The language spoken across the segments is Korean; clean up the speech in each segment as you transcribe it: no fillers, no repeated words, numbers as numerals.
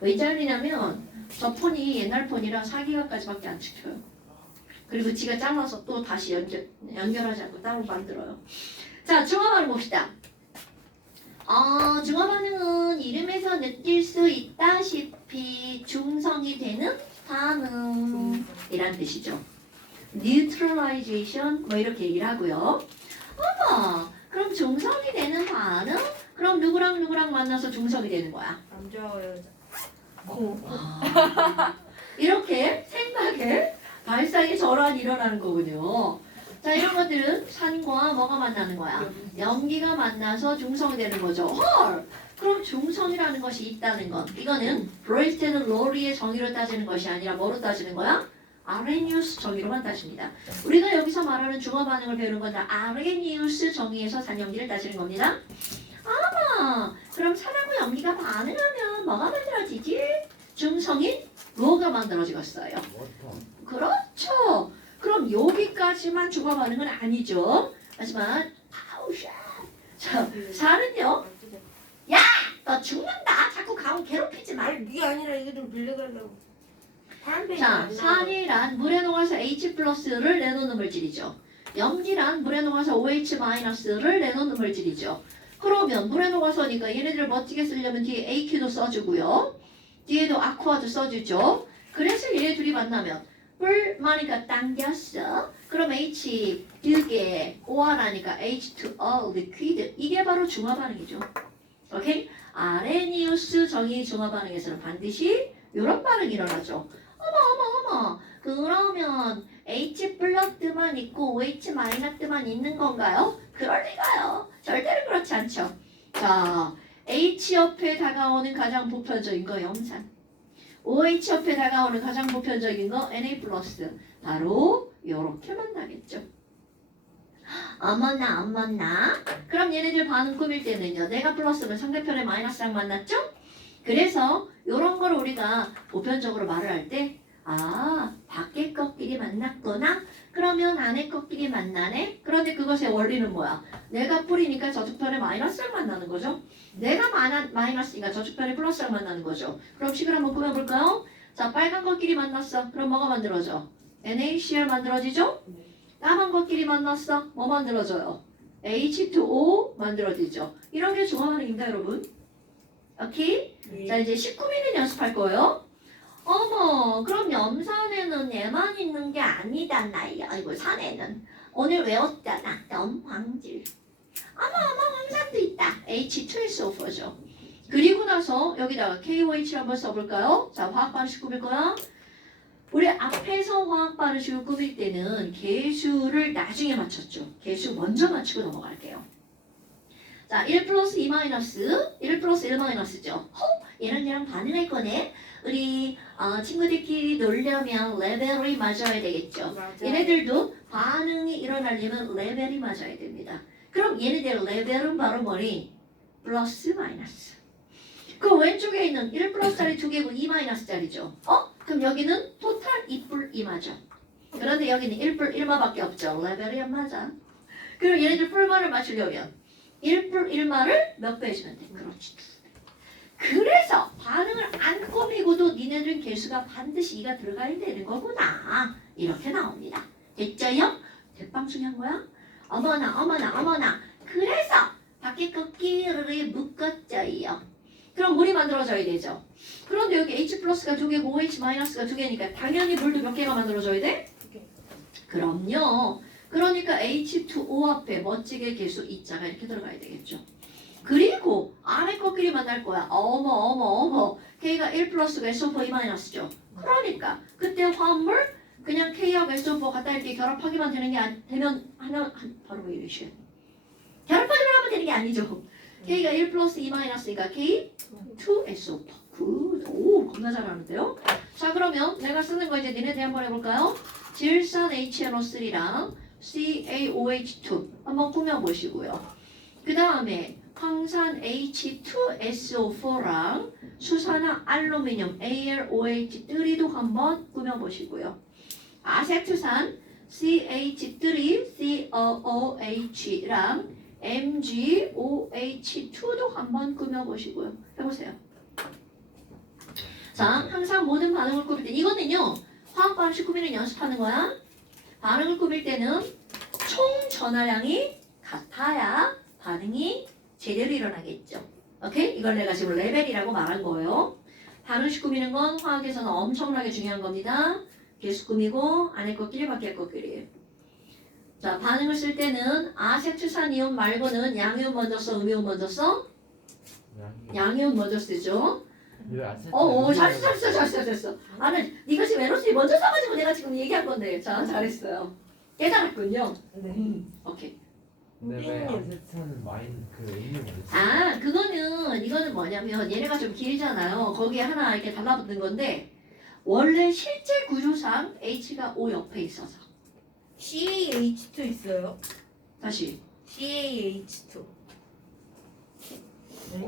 왜 잘리냐면 저 폰이 옛날 폰이라 4기가까지밖에 안 찍혀요. 그리고 지가 잘라서 또 다시 연결하지 않고 따로 만들어요. 자, 중화 반응 봅시다. 중화 반응은 이름에서 느낄 수 있다시피 중성이 되는 반응이란 뜻이죠. neutralization 뭐 이렇게 얘기를 하고요. 그럼 중성이 되는 반응? 그럼 누구랑 누구랑 만나서 중성이 되는 거야? 남자와 여자. 이렇게 생각에 발상의 전환이 일어나는 거군요. 자, 이런 것들은 산과 뭐가 만나는 거야? 염기가 만나서 중성이 되는 거죠. 헐! 그럼 중성이라는 것이 있다는 건 이거는 브로이스테는 로리의 정의로 따지는 것이 아니라 뭐로 따지는 거야? 아레니우스 정의로만 따집니다. 우리가 여기서 말하는 중화 반응을 배우는 건 다 아레니우스 정의에서 산염기를 따지는 겁니다. 그럼 산하고 염기가 반응하면 뭐가 만들어지지? 중성인 로가 만들어지겠어요. 그렇죠. 그럼 여기까지만 중화 반응은 아니죠. 하지만 자, 산은요. 너 죽는다. 자꾸 가온 괴롭히지 마. 아니 이게 아니라 이거 좀 빌려가려고. 자, 산이란 물에 녹아서 H+를 내놓는 물질이죠. 염기란 물에 녹아서 OH-를 내놓는 물질이죠. 그러면 물에 녹아서니까 얘네들을 멋지게 쓰려면 뒤에 AQ도 써주고요. 뒤에도 아쿠아도 써주죠. 그래서 얘네 둘이 만나면 물 많으니까 당겼어. 그럼 H 2개 OR하니까 H2O liquid. 이게 바로 중화 반응이죠. 오케이? 아레니우스 정의 중화 반응에서는 반드시 이런 반응이 일어나죠. 어머. 그러면 H 플러스만 있고 OH 마이너스만 있는 건가요? 그럴 리가요. 절대로 그렇지 않죠. 자, H 옆에 다가오는 가장 보편적인 거 염산. OH 옆에 다가오는 가장 보편적인 거 Na+. 바로 요렇게 만나겠죠. 어머나. 그럼 얘네들 반응 꾸밀 때는요. 내가 플러스면 상대편의 마이너스랑 만났죠? 그래서 요런 거를 우리가 보편적으로 말을 할 때 밖에 것끼리 만났구나? 그러면 안에 것끼리 만나네? 그런데 그것의 원리는 뭐야? 내가 뿌리니까 저쪽 편에 마이너스랑 만나는 거죠? 내가 마이너스니까 저쪽 편에 플러스랑 만나는 거죠. 그럼 식을 한번 꾸며볼까요? 자, 빨간 것끼리 만났어. 그럼 뭐가 만들어져? NaCl 만들어지죠? 까만 것끼리 만났어. 뭐 만들어져요? H2O 만들어지죠. 이런 게 중화 반응입니다, 여러분. 오케이? 자, 이제 19미는 연습할 거예요. 어머, 그럼 염산에는 얘만 있는 게 아니다, 나야. 아이고, 산에는. 오늘 외웠잖아. 염황질. 어머, 황산도 있다. H2SO4죠. 그리고 나서 여기다가 KOH를 한번 써볼까요? 자, 화학 반응식 꾸밀 거야. 우리 앞에서 화학 반응식을 꾸밀 때는 개수를 나중에 맞췄죠. 개수 먼저 맞추고 넘어갈게요. 자, 1 플러스 2 마이너스, 1 플러스 1 마이너스죠. 얘랑 반응할 거네. 우리 친구들끼리 놀려면 레벨이 맞아야 되겠죠. 얘네들도 반응이 일어나려면 레벨이 맞아야 됩니다. 그럼 얘네들 레벨은 바로 뭐니? 플러스 마이너스. 그 왼쪽에 있는 1 플러스짜리 2개고 2 마이너스짜리죠. 그럼 여기는 토탈 2뿔 2마죠. 그런데 여기는 1뿔 1마밖에 없죠. 레벨이 안 맞아. 그럼 얘네들 뿔마를 맞추려면 1뿔 1마를 몇 배 해주면 돼? 그렇지. 그래서 반응을 안 꾸미고도 니네들은 개수가 반드시 2가 들어가야 되는 거구나. 이렇게 나옵니다. 됐죠요? 대빵중요한 거야? 어머나. 그래서 밖에 꺾기를 묶었죠요. 그럼 물이 만들어져야 되죠. 그런데 여기 H 플러스가 2개고 OH 마이너스가 2개니까 당연히 물도 몇 개가 만들어져야 돼? 2개. 그럼요. 그러니까 H2O 앞에 멋지게 개수 2자가 이렇게 들어가야 되겠죠. 그리고 안에 것끼리 만날 거야. 어머. K가 1 플러스가 SO4 2 마이너스죠. 그러니까 그때 화합물 그냥 K하고 SO4 갖다 이렇게 결합하기만 되는 게 되면 바로 왜 이러시오. 결합하기만 하면 되는 게 아니죠. K가 1 플러스 2 마이너스니까 K 2 SO4. 오, 겁나 잘하는데요. 자, 그러면 내가 쓰는 거 이제 니네들 한번 해볼까요? 질산 HNO3랑 CaOH2 한번 꾸며보시고요. 그 다음에 황산 H2SO4랑 수산화 알루미늄 AlOH3도 한번 꾸며보시고요. 아세트산 CH3COOH랑 MgOH2도 한번 꾸며보시고요. 해보세요. 자, 항상 모든 반응을 꾸밀 때 이거는요. 화학 반응식 꾸미는 연습하는 거야. 반응을 꾸밀 때는 총 전하량이 같아야 반응이 제대로 일어나겠죠. 오케이? 이걸 내가 지금 레벨이라고 말한 거예요. 반응식 꾸미는 건 화학에서는 엄청나게 중요한 겁니다. 개수 꾸미고 안에 것끼리 밖에 것끼리. 자, 반응을 쓸 때는 아세트산이온 말고는 양이온 먼저 써, 음이온 먼저 써? 양이온 먼저 쓰죠. 잘했어. 나는 네가 지금 에너지 먼저 써가지고 내가 지금 얘기한 건데, 자, 잘했어요. 깨달았군요. 네. 오케이. 근데 왜 아세트는 마인 그 음료 뭐였어? 아, 이거는 뭐냐면 얘네가 좀 길잖아요. 거기에 하나 이렇게 달라붙는 건데 원래 실제 구조상 H가 O 옆에 있어서. CaH2 있어요? 다시. CaH2.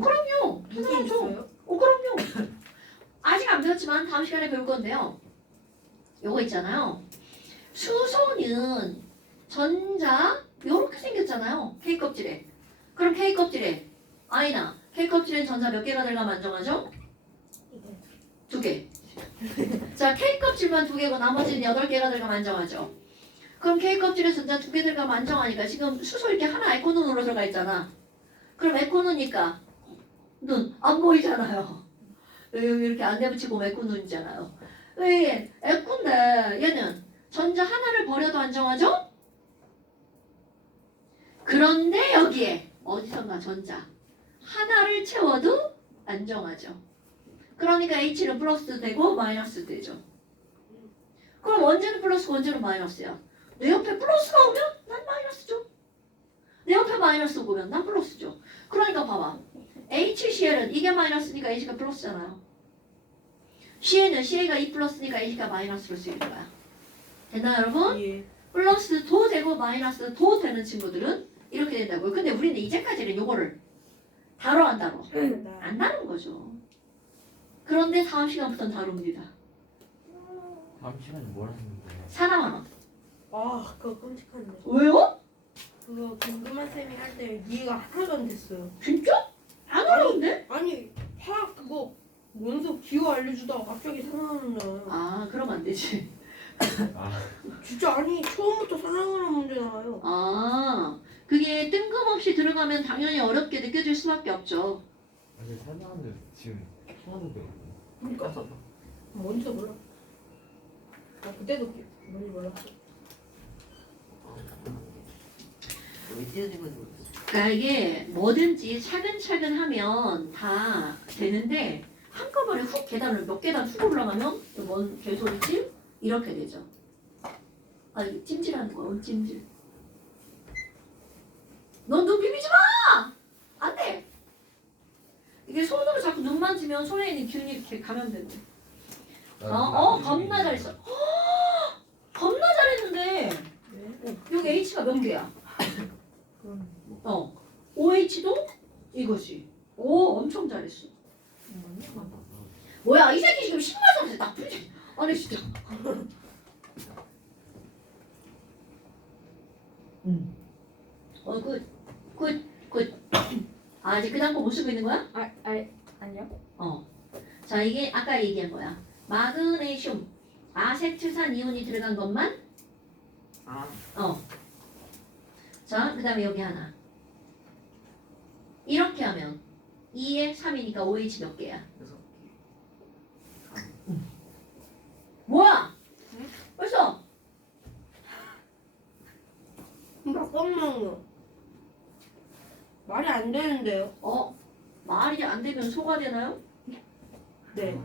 그럼요. 무슨 당연하죠. 있어요? 그럼요. 아직 안 배웠지만 다음 시간에 배울 건데요. 요거 있잖아요. 수소는 전자 요렇게 생겼잖아요. K 껍질에. 그럼 K 껍질에 아이나 K 껍질에 전자 몇 개가 들어가면 안정하죠? 2개. 자, K 껍질만 2개고 나머지는 8개가 들어가면 안정하죠. 그럼 K 껍질에 전자 2개 들어가면 안정하니까 지금 수소 이렇게 하나 에코눈으로 들어가 있잖아. 그럼 에코눈이니까 눈 안 보이잖아요. 여기 이렇게 안내 붙이고 에코눈이잖아요. 왜 에코인데 얘는 전자 하나를 버려도 안정하죠? 그런데 여기에 어디선가 전자 하나를 채워도 안정하죠. 그러니까 H는 플러스 되고 마이너스 되죠. 그럼 원자는 플러스고 원자는 마이너스야. 내 옆에 플러스가 오면 난 마이너스죠. 내 옆에 마이너스가 오면 난 플러스죠. 그러니까 봐봐. HCl은 이게 마이너스니까 H가 플러스잖아요. C에는 Ca가 2 플러스니까 H가 마이너스로 쓰이는 거야. 됐나요 여러분? 예. 플러스 도 되고 마이너스 도 되는 친구들은 이렇게 된다고요. 근데 우리는 이제까지는 요거를 다뤄 안 다뤄? 안 다룬 거죠. 그런데 다음 시간부터는 다룹니다. 다음 시간에 뭘 했는데? 사나워너. 아, 그거 끔찍한데. 왜요? 그거 김금만 쌤이 할 때 이해가 하나도 안 됐어요. 진짜? 안 어려운데? 아니, 화학 그거 원소 기호 알려주다가 갑자기 생각나는 거야. 아, 그럼 안 되지. 아 진짜 아니 처음부터 생각나는 문제 나와요. 아, 그게 뜬금없이 들어가면 당연히 어렵게 느껴질 수밖에 없죠. 근데 설명하는데 지금 하나도 되거든. 그러니까 뭔지 몰라. 나 그때도 뭔지 몰랐어. 그러니까 이게 뭐든지 차근차근 하면 다 되는데 한꺼번에 훅 계단을 몇 계단 훅 올라가면 뭔 개소리지? 이렇게 되죠. 아, 이게 찜질하는 거야, 찜질. 넌 눈 비비지 마! 안 돼! 이게 손으로 자꾸 눈 만지면 손에 있는 균이 이렇게 감염된대. 겁나 잘했어. 겁나 잘했는데 네? 여기 H가 몇 개야? 그럼 OH도 이거지. 오, 엄청 잘했어. 뭐야, 이 새끼 지금 신발 상태 나쁘지? 아니 진짜. 굿. 아, 이제 그 다음 거 못 쓰고 있는 거야? 아니요. 자, 이게 아까 얘기한 거야. 마그네슘, 아세트산 이온이 들어간 것만. 자, 그 다음에 여기 하나. 이렇게 하면 2에 3이니까 OH 몇 개야? 뭐야? 벌써? 잠깐만요. 말이 안 되는데요. 말이 안 되면 소가 되나요? 네.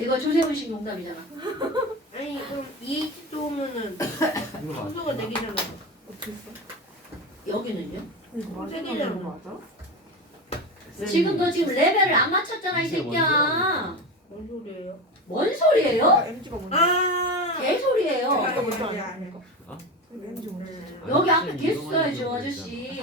이거 조세훈식 농담이잖아. 아니 그럼 EH 오면은 이거 순서가 4개잖아요. 어떻게 써? 여기는요? 이거 3개잖아. 맞아? 지금 너 지금 레벨을 안 맞췄잖아, 이 새끼야. 뭔 소리예요? 뭔 소리예요? MG가 뭔지 아. 개소리예요. 아까 먼저 안 아니, 했는 거. 어? MG 뭔지. 여기 앞에 개수 써야죠, 아저씨.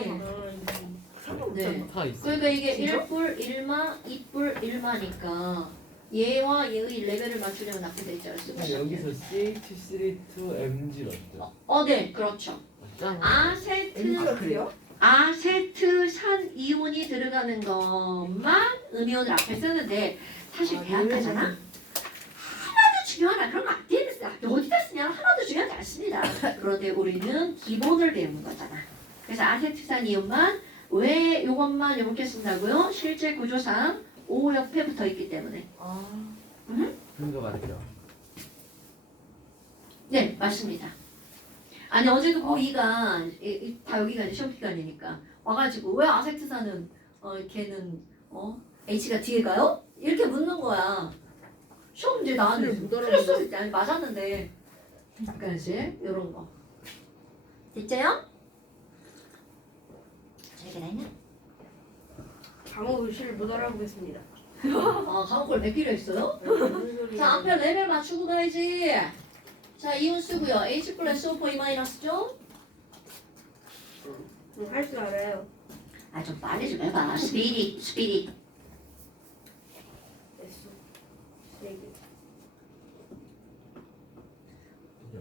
네. 다 있어. 그러니까 이게 1뿔 1마, 2뿔 1마니까 얘와 얘의 레벨을 맞추려면 앞에 돼 있지 않았어? 여기서 CH32MG 맞죠? 네, 그렇죠. 짱. MG가 돼요? 아세트산 이온이 들어가는 것만 음이온을 앞에 쓰는데 사실 대학 가잖아. 하나도 중요하나 그런 거 안 되는데 어디다 쓰냐 하나도 중요하지 않습니다. 그런데 우리는 기본을 배우는 거잖아. 그래서 아세트산 이온만 왜 이것만 이렇게 쓴다고요? 실제 구조상 O 옆에 붙어 있기 때문에. 그거 맞죠? 네, 맞습니다. 아니 어제도 고2가 다 여기가 이제 시험 기간이니까 와가지고 왜 아세트산은 걔는 H가 뒤에 가요? 이렇게 묻는 거야. 시험 문제 나왔는데 못 알아보네. 틀렸을 때 아니 맞았는데 그러니까 이제 이런 거 됐죠요? 잘게 나있냐? 강호 글씨를 못 알아보겠습니다. 강골 100kg 있어요? 무슨 소리야? 자 앞에 레벨 맞추고 가야지. 자 이온 쓰고요. H 플러스 O4 E 마이너스죠? 할 줄 알아요. 아 좀 빨리 좀 해봐. 스피디. 됐어. 네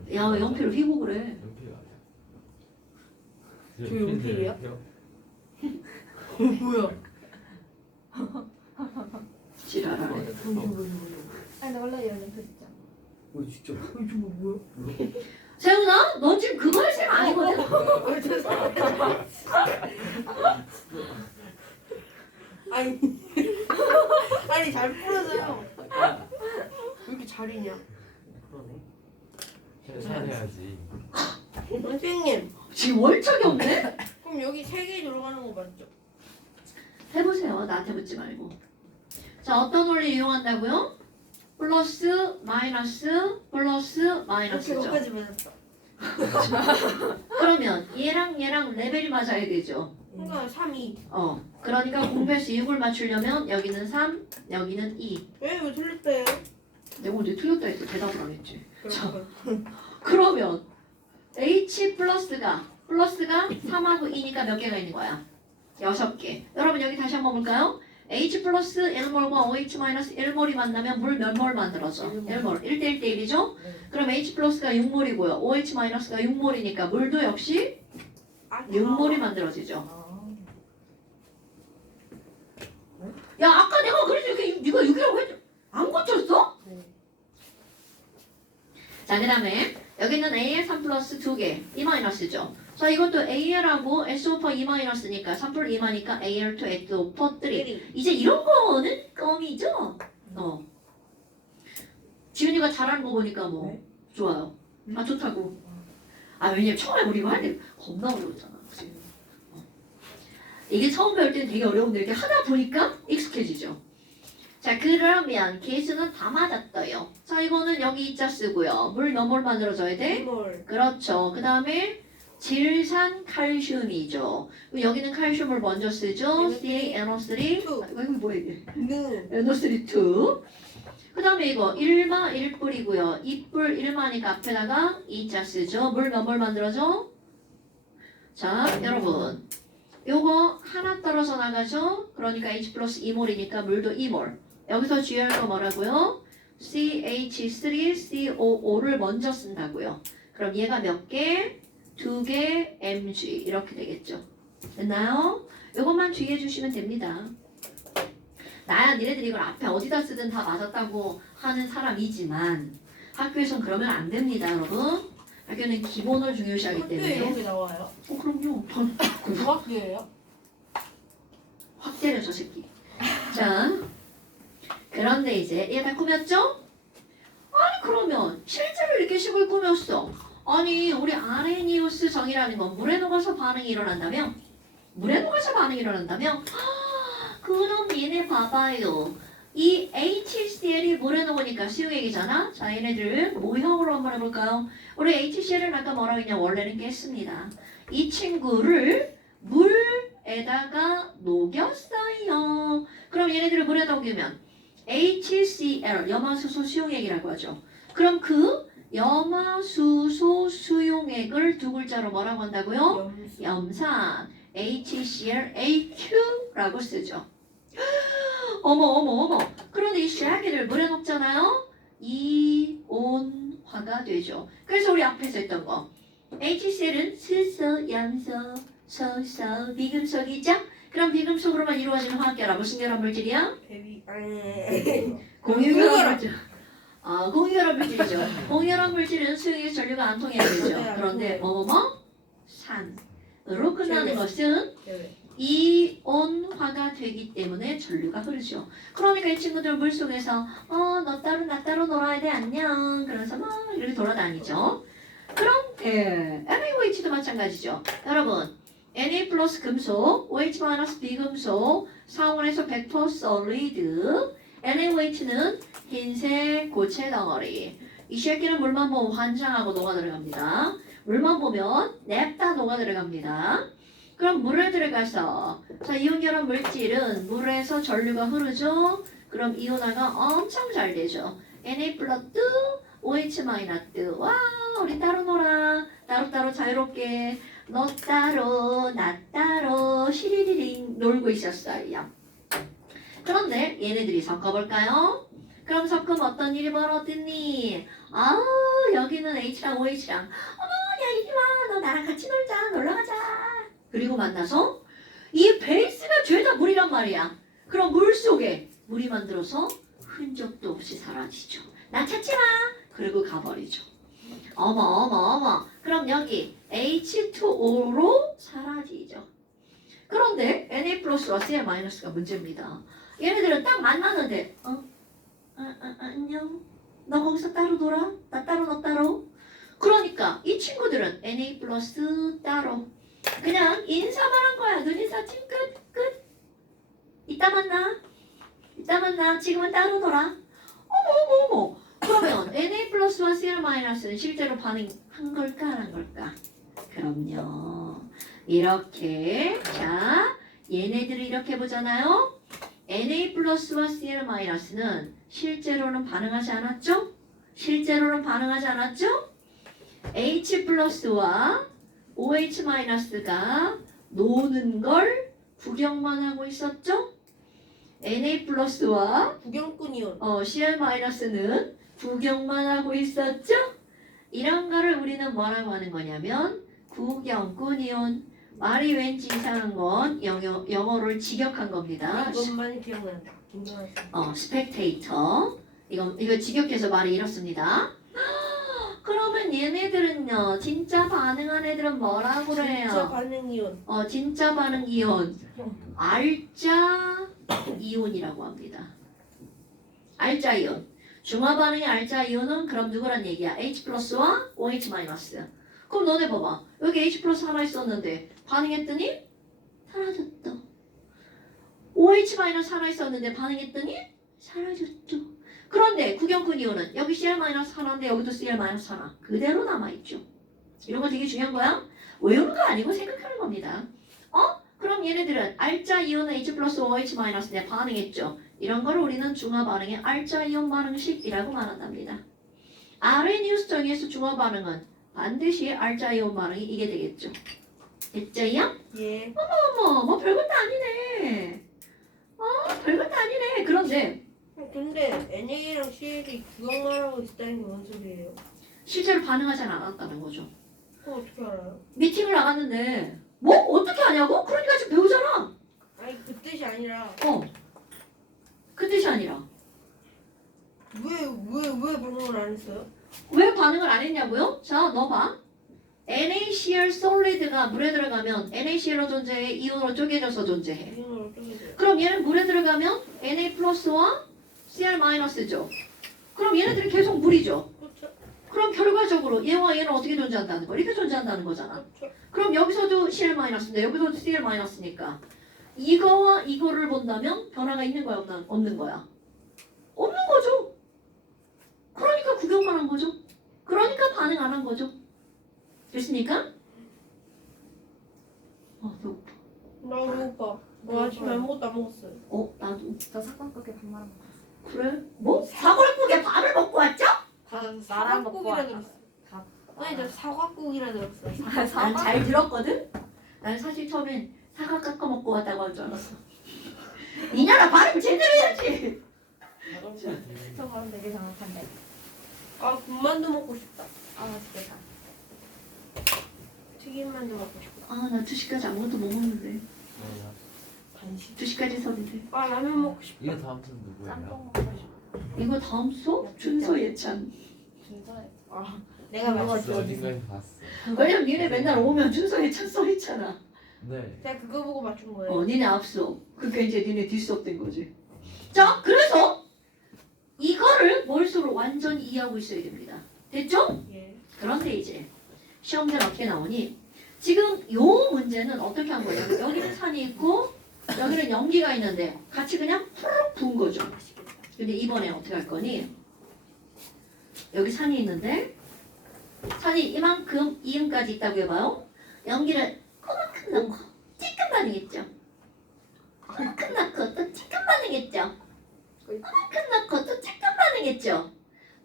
개. 야 왜 연필을 휘고 그래? 연필 아니야? 저 연필이야? 뭐야? 지랄하네. 아니 나 원래 연애 그 있잖아. 진짜 저거 뭐야? 세훈아, 너 지금 그거 할 셈 아니거든? 아니 아니 잘 풀어져요. 왜 이렇게 잘이냐? 계산해야지. 선생님 지금 월척이 없네? 그럼 여기 3개 들어가는 거 맞죠? 해보세요. 나한테 묻지 말고. 자, 어떤 원리 이용한다고요? 플러스, 마이너스, 플러스, 마이너스죠. 그거까지 맞았어. 그러면 얘랑 레벨이 맞아야 되죠. 그러니까 3, 2. 그러니까 공배수 6을 맞추려면 여기는 3, 여기는 2. 왜 틀렸대요? 내가 언제 틀렸다 했어. 대답을 안 했지. 그러니까. 그러면 H 플러스가 3하고 2니까 몇 개가 있는 거야? 6개. 여러분 여기 다시 한번 볼까요? H 플러스 1몰과 OH 마이너스 1몰이 만나면 물 몇 몰 만들어져? 1몰. 1대1 대 1이죠? 그럼 H 플러스가 6몰이고요. OH 마이너스가 6몰이니까 물도 역시 6몰이 만들어지죠. 야 아까 내가 그래서 이렇게 네가 6이라고 했지? 안 고쳤어? 자, 그 다음에 여기는 AL3 플러스 2개, E 마이너스죠. 자, 이것도 AL하고 SO4 E 마이너스니까 3 플러스 2마니까 AL2 SO4 3. 이제 이런 거는 껌이죠? 지훈이가 잘하는 거 보니까 뭐 네. 좋아요. 아 좋다고. 아 왜냐면 처음에 우리 이거 할 때 겁나 어려웠잖아. 그치? 이게 처음 배울 때는 되게 어려운데 이렇게 하다 보니까 익숙해지죠. 자 그러면 개수는 다 맞았어요. 자 이거는 여기 이자 쓰고요. 물 몇 몰 만들어줘야 돼? 이걸 그렇죠. 그 다음에 질산 칼슘이죠. 그럼 여기는 칼슘을 먼저 쓰죠. CaNO3. 이거 뭐야 이게? 는 NO3 2. 그 다음에 이거 1마 1뿔이고요. 2뿔 1마니까 앞에다가 이자 쓰죠. 물 몇 몰 만들어줘? 자 여러분 요거 하나 떨어져 나가죠? 그러니까 H 플러스 2몰이니까 물도 2몰. 여기서 주의할 거 뭐라고요? CH3COO를 먼저 쓴다고요. 그럼 얘가 몇 개? 2개 Mg 이렇게 되겠죠. 됐나요? 이것만 주의해 주시면 됩니다. 나야 니네들이 이걸 앞에 어디다 쓰든 다 맞았다고 하는 사람이지만 학교에선 그러면 안 됩니다, 여러분. 학교는 기본을 중요시하기 그때 때문에. 이런 게 나와요? 그럼요. 중학교예요? 확 때려 저 새끼. 자, 그런데 이제 얘 다 꾸몄죠? 아니 그러면 실제로 이렇게 식을 꾸몄어. 아니 우리 아레니우스 정이라는 건 물에 녹아서 반응이 일어난다며? 물에 녹아서 반응이 일어난다며? 그럼 얘네 봐봐요. 이 HCl이 물에 녹으니까 수용액이잖아. 자 얘네들 모형으로 한번 해볼까요? 우리 HCl은 아까 뭐라고 했냐? 원래는 깼습니다. 이 친구를 물에다가 녹였어요. 그럼 얘네들을 물에 녹이면 HCl, 염화수소 수용액이라고 하죠. 그럼 그 염화수소 수용액을 두 글자로 뭐라고 한다고요? 염산, HCl, AQ라고 쓰죠. 어머. 그런데 이 샤기를 물에 녹잖아요? 이온화가 되죠. 그래서 우리 앞에서 했던 거 HCl은 수소, 염소, 소소, 비금속이죠? 그럼 비금속으로만 이루어지는 화학결합 무슨 결합 물질이야? 베비 아니. 공유결합 물질. 공유결합 물질이죠. 공유결합 물질은 수용에서 전류가 안 통해야 되죠. 네, 그런데 뭐뭐뭐 산으로 끝나는 것은 네. 이온화가 되기 때문에 전류가 흐르죠. 그러니까 이 친구들 물속에서 너 따로 나 따로 놀아야 돼 안녕 그러면서 막 이렇게 돌아다니죠. 그럼 NaOH도 마찬가지죠. 여러분 Na 플러스 금속, OH 마이너스 비금속, 상온에서 100% 솔리드, NaOH는 흰색 고체 덩어리. 이 새끼는 물만 보면 환장하고 녹아 들어갑니다. 물만 보면 냅다 녹아 들어갑니다. 그럼 물에 들어가서 자 이온결합 물질은 물에서 전류가 흐르죠. 그럼 이온화가 엄청 잘 되죠. Na 플러스 OH 마이너스 와 우리 따로 놀아 따로따로 자유롭게 너 따로 나 따로 시리리링 놀고 있었어요. 그런데 얘네들이 섞어볼까요? 그럼 섞으면 어떤 일이 벌어지니? 여기는 H랑 OH랑 야 이리 와 너 나랑 같이 놀자 놀러가자. 그리고 만나서 이 베이스가 죄다 물이란 말이야. 그럼 물 속에 물이 만들어서 흔적도 없이 사라지죠. 나 찾지 마. 그리고 가버리죠. 어머. 그럼 여기 H2O로 사라지죠. 그런데 Na 플러스와 Cl 마이너스가 문제입니다. 얘네들은 딱 만나는데 안녕. 너 거기서 따로 놀아? 나 따로 너 따로? 그러니까 이 친구들은 Na 플러스 따로 그냥 인사만 한 거야. 눈인사 팀 끝. 이따 만나. 지금은 따로 놀아. 어머. 그러면 Na 플러스와 Cl 마이너스는 실제로 반응한 걸까 안 한 걸까? 그럼요. 이렇게 자 얘네들을 이렇게 보잖아요. Na 플러스와 Cl 마이너스는 실제로는 반응하지 않았죠? H 플러스와 OH 마이너스가 노는 걸 구경만 하고 있었죠? Na 플러스와 구경꾼이요. Cl 마이너스는 구경만 하고 있었죠? 이런 거를 우리는 뭐라고 하는 거냐면 구경꾼이온. 말이 왠지 이상한 건 영어를 직역한 겁니다. 이것만 기억난다. 김정환 씨. 스펙테이터. 이거 직역해서 말이 이렇습니다. 그러면 얘네들은요, 진짜 반응한 애들은 뭐라고 그래요? 진짜 반응이요. 진짜 반응 이온. 알짜 이온이라고 합니다. 알짜 이온. 중화 반응의 알짜 이온은 그럼 누구란 얘기야? H 플러스와 OH 마이너스. 그럼 너네 봐봐. 여기 H 플러스 하나 있었는데 반응했더니 사라졌다. OH 마이너스 하나 있었는데 반응했더니 사라졌죠. 그런데 구경꾼 이온은 여기 Cl 마이너스 하나인데 여기도 Cl 마이너스 하나 그대로 남아있죠. 이런 거 되게 중요한 거야. 외우는 거 아니고 생각하는 겁니다. 그럼 얘네들은 알짜 이온은 H 플러스 OH 마이너스인데 반응했죠. 이런 거를 우리는 중화 반응의 알짜 이온 반응식이라고 말한답니다. 아레니우스 정의에서 중화 반응은 반드시 알짜 이온 반응이 이게 되겠죠. 됐죠요? 예. 어머, 뭐 별것도 아니네. 별것도 아니네. 그런데 근데 NA랑 CL이 구경만 하고 있다는 게 뭔 소리예요? 실제로 반응하지 않았다는 거죠. 그거 어떻게 알아요? 미팅을 나갔는데 뭐 어떻게 하냐고? 그러니까 지금 배우잖아. 아니 그 뜻이 아니라 그 뜻이 아니라 왜 반응을 안 했어요? 왜 반응을 안 했냐고요? 자, 너 봐. NaCl 솔리드가 물에 들어가면 NaCl로 존재해, 이온으로 쪼개져서 존재해. 이걸 어떻게 돼요? 그럼 얘는 물에 들어가면 Na 플러스와 Cl 마이너스죠. 그럼 얘네들이 계속 물이죠. 그렇죠. 그럼 결과적으로 얘와 얘는 어떻게 존재한다는 거? 이렇게 존재한다는 거잖아. 그렇죠. 그럼 여기서도 Cl 마이너스인데 여기서도 Cl 마이너스니까 이거와 이거를 본다면 변화가 있는 거야 없는 거야? 없는 거죠. 그러니까 구경만 한 거죠. 그러니까 반응 안 한 거죠. 됐습니까? 배고파. 나 배고파. 나 아침 아무것도 안 먹었어요. 나도. 저 사과국에 밥 말아 먹었어. 그래? 뭐? 사골국에 밥을 먹고 왔죠? 나랑 먹고 사과국이라 왔다. 들었어. 아니 나 사과국이라 들었어. 난 잘 들었거든? 난 사실 처음엔 사과 깎아 먹고 왔다고 할 줄 알았어. 이 나라 발음 제대로 해야지. 저 발음 되게 정확한데. 아 군만두 먹고 싶다. 맛있겠다. 튀김만두 먹고 싶다. 나 2시까지 아무것도 못 먹는데. 간식. 2시까지 수업인데. 아 라면 먹고 싶다. 이거 다음 주 누구예요? 짬뽕 먹고 싶어. 이거 다음 수업? 준서 예찬. 진짜에. 아 내가 봤어, 맞췄어. 어딘가에 봤어. 왜냐면 니네 맨날 오면 준서 예찬 써있잖아. 네. 제가 그거 보고 맞춘 거예요. 니네 앞수업. 그러니까 이제 니네 뒷수업 된 거지. 자, 그래서 이거를 머릿속으로 완전히 이해하고 있어야 됩니다. 됐죠? 예. 그런데 이제 시험대는 어떻게 나오니? 지금 요 문제는 어떻게 한 거예요? 여기는 산이 있고 여기는 연기가 있는데 같이 그냥 푸르륵 부은 거죠. 근데 이번에 어떻게 할 거니? 여기 산이 있는데 산이 이만큼 이음까지 있다고 해봐요. 연기를 그만큼 넣고 찔끔 반응했죠. 그만큼 넣고 또 찔끔 반응했죠. 그만큼 넣고 또 찔끔 반응했죠.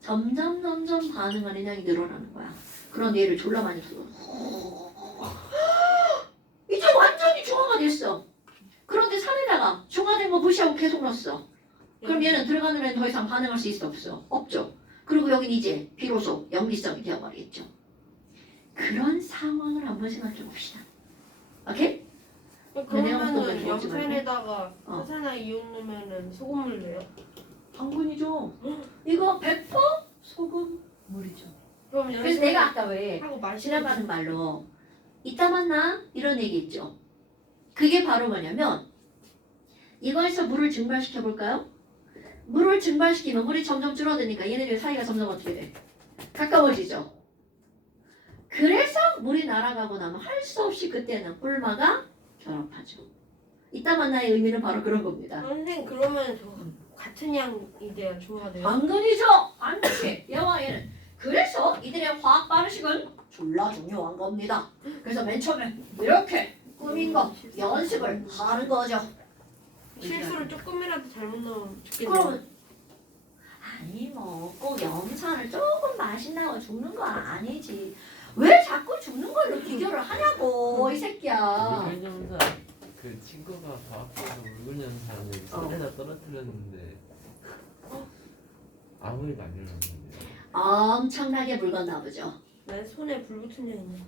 점점 반응하는 양이 늘어나는 거야. 그런 얘를 졸라 많이 써. 이제 완전히 중화가 됐어. 그런데 산에다가 중화된 거 무시하고 계속 넣었어. 그럼 얘는 들어가는 애는 더 이상 반응할 수 있어 없어? 없죠. 그리고 여긴 이제 비로소 연기성이 되어버리겠죠. 그런 상황을 한번 생각해 봅시다. 오케이? 그러면은 염산에다가 어. 화산화 이온 넣으면은 소금물 넣어요? 당근이죠. 이거 100% 소금물이죠. 그럼 그래서 연습 내가 아까 왜 하고 마시는 지나가는 말로 이따 만나 이런 얘기 있죠. 그게 바로 뭐냐면 이거에서 물을 증발시켜 볼까요? 물을 증발시키면 물이 점점 줄어드니까 얘네들 사이가 점점 어떻게 돼? 가까워지죠. 그래서 물이 날아가고 나면 할 수 없이 그때는 꿀마가 결합하죠. 이따 만나의 의미는 바로 그런 겁니다. 선생님 그러면 저 같은 양이 돼야 중화돼요? 당근이죠. 아니지. 얘와 얘는. 그래서 이들의 화학 반응식은 졸라 중요한 겁니다. 그래서 맨 처음에 이렇게 꾸민 거 연습을 하는 거죠. 실수를 조금이라도 잘못 넣으면 죽겠네요. 그러면 아니 뭐 꼭 염산을 조금 맛있나고 죽는 건 아니지. 왜 자꾸 죽는 걸로 비교를 하냐고 이 새끼야. 붉은 연산 그 친구가 과학에서 붉은 연산을 손에다 떨어뜨렸는데 아무 일도 안 일어났는데. 엄청나게 묽었나 보죠. 내 손에 불 붙은 적 있네.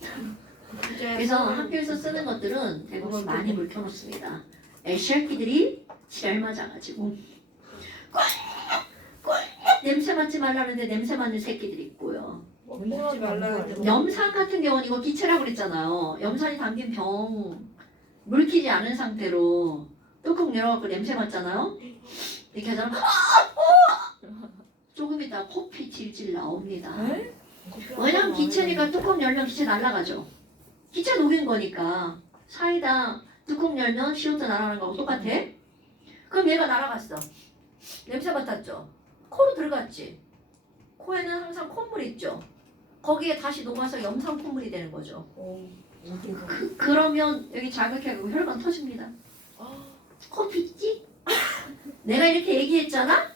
진짜 그래서 손을- 학교에서 쓰는 것들은 대부분 많이 묽혀놓습니다. 애쉬끼들이 지랄 맞아가지고 꼭 냄새 맡지 말라는데 냄새 맡는 새끼들이 있고요. 먹지 말라는데 염산 같은 경우는 이거 기체라고 그랬잖아요. 염산이 담긴 병 물키지 않은 상태로 뚜껑 열어갖고 냄새 맡잖아요. 이렇게 하잖아. 조금 있다 코피 질질 나옵니다. 왜냐면 기체니까 뚜껑 열면 기체 날아가죠. 기체 녹인 거니까 사이다 뚜껑 열면 CO2 날아가는 거하고 똑같아. 그럼 얘가 날아갔어. 냄새 맡았죠. 코로 들어갔지. 코에는 항상 콧물 있죠. 거기에 다시 녹아서 염산 콧물이 되는 거죠. 그러면 여기 자극해가지고 혈관 터집니다. 코피지? 내가 이렇게 얘기했잖아?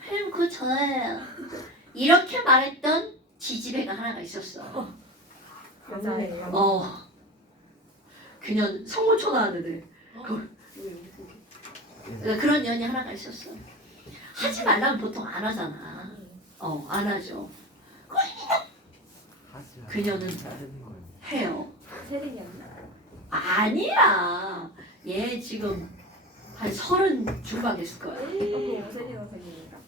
형 그거 저예요. 이렇게 말했던 지지배가 하나가 있었어. 맞아요. 그년 성모초 나왔는데 그런 년이 하나가 있었어. 하지 말라면 보통 안 하잖아. 안 하죠. 하지 그녀는 자르는 거예요. 해요. 세린이었나? 아니야. 얘 지금 한 30 중반 됐을 거야. 오세진 선생님인가?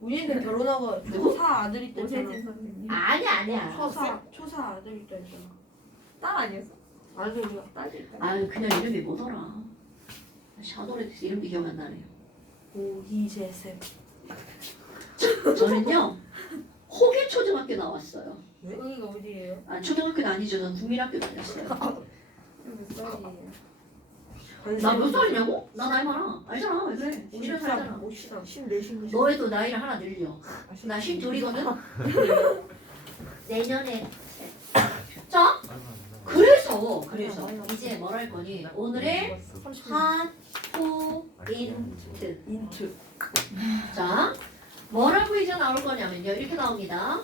우리는 결혼하고 누구? 초사 아들 있다 오세진 했잖아. 선생님. 아니야. 초사 아들 있다 했잖아. 딸 아니었어? 아들이야. 딸일 때. 아유 그냥 이름이 뭐더라. 샤도레 이름이 기억 안 나네요. 오희재쌤. 저는요 호계 초등학교 나왔어요. 여기가 어디예요? 아 초등학교는 아니죠. 저는 국민학교 다녔어요. 몇 살이에요? 나 몇 살이냐고? 나 나이 많아. 알잖아. 왜 그래? 53, 살잖아. 54, 54. 너희도 나이를 하나 늘려. 나 52거든. 내년에. 자, 그래서 이제 뭘 할 거니? 오늘의 핫포인트. 인트. 자, 뭐라고 이제 나올 거냐면요. 이렇게 나옵니다.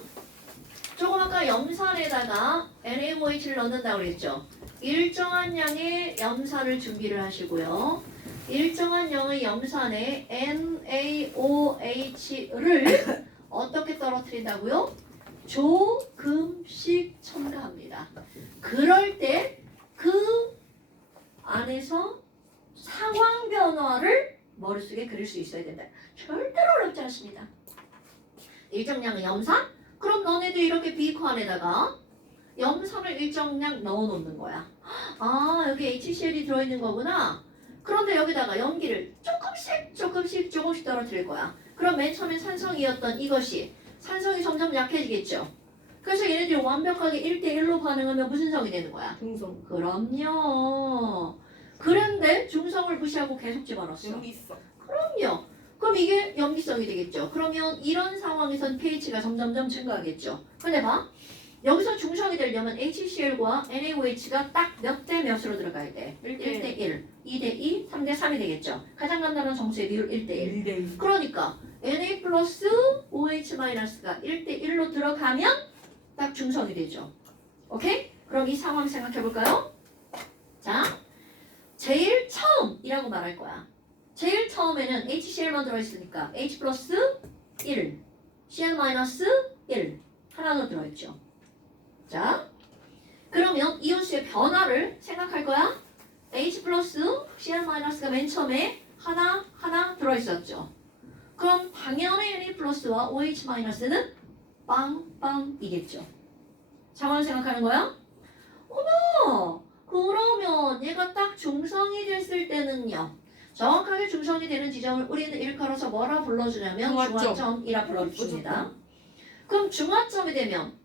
조금 아까 염산에다가 NaOH를 넣는다고 그랬죠. 일정한 양의 염산을 준비를 하시고요. 일정한 양의 염산에 NaOH를 어떻게 떨어뜨린다고요? 조금씩 첨가합니다. 그럴 때 그 안에 절대로 어렵지 않습니다. 일정량은 염산? 그럼 너네도 이렇게 비커 안에다가 염산을 일정량 넣어놓는 거야. 아, 여기 HCl이 들어있는 거구나. 그런데 여기다가 염기를 조금씩 떨어뜨릴 거야. 그럼 맨 처음엔 산성이었던 이것이 산성이 점점 약해지겠죠. 그래서 얘네들이 완벽하게 1대1로 반응하면 무슨 성이 되는 거야? 중성. 그럼요. 그런데 중성을 무시하고 계속 집어넣었어. 여기 있어. 그럼요. 그럼 이게 염기성이 되겠죠. 그러면 이런 상황에선 pH가 점점점 증가하겠죠. 근데 봐. 여기서 중성이 되려면 HCl과 NaOH가 딱 몇 대 몇으로 들어가야 돼? 1대1, 2대2, 3대3이 되겠죠. 가장 간단한 정수의 비율 1대1. 1대1. 그러니까 Na 플러스 OH 마이너스가 1대1로 들어가면 딱 중성이 되죠. 오케이? 그럼 이 상황 생각해 볼까요? 자, 제일 처음이라고 말할 거야. 제일 처음에는 HCl만 들어있으니까 H 플러스 1, Cl 마이너스 1 하나 더 들어있죠. 자, 그러면 이온수의 변화를 생각할 거야. H 플러스 Cl 마이너스가 맨 처음에 하나 들어있었죠. 그럼 당연히 Na 플러스와 OH 마이너스는 빵빵이겠죠. 상황을 생각하는 거야? 어머, 그러면 얘가 딱 중성이 됐을 때는요. 정확하게 중성이 되는 지점을 우리는 일컬어서 뭐라 불러주냐면 중화점. 중화점이라 불러줍니다. 그럼 중화점이 되면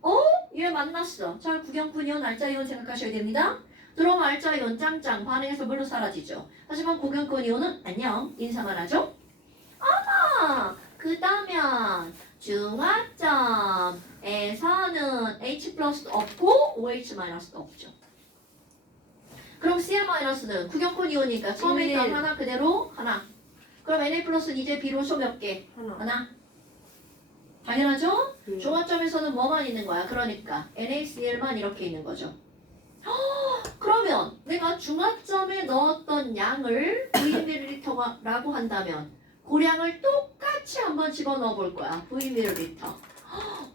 얘 만났어. 자, 구경꾼이온, 알짜이온 생각하셔야 됩니다. 들어오면 알짜이온 짱짱 반응해서 물로 사라지죠. 하지만 구경꾼이온은 안녕 인사만 하죠. 그다면 중화점에서는 H 플러스도 없고 OH 마이너스도 없죠. 그럼 Cl 마이너스는 구경꾼이오니까 처음에 있던 일. 하나 그대로 하나. 그럼 Na 플러스는 이제 비로소 몇 개? 하나. 하나. 당연하죠? 네. 중화점에서는 뭐만 있는 거야? 그러니까 NaCl만 이렇게 있는 거죠. 그러면 내가 중화점에 넣었던 양을 9ml라고 한다면 고량을 똑같이 한번 집어넣어 볼 거야. 9ml.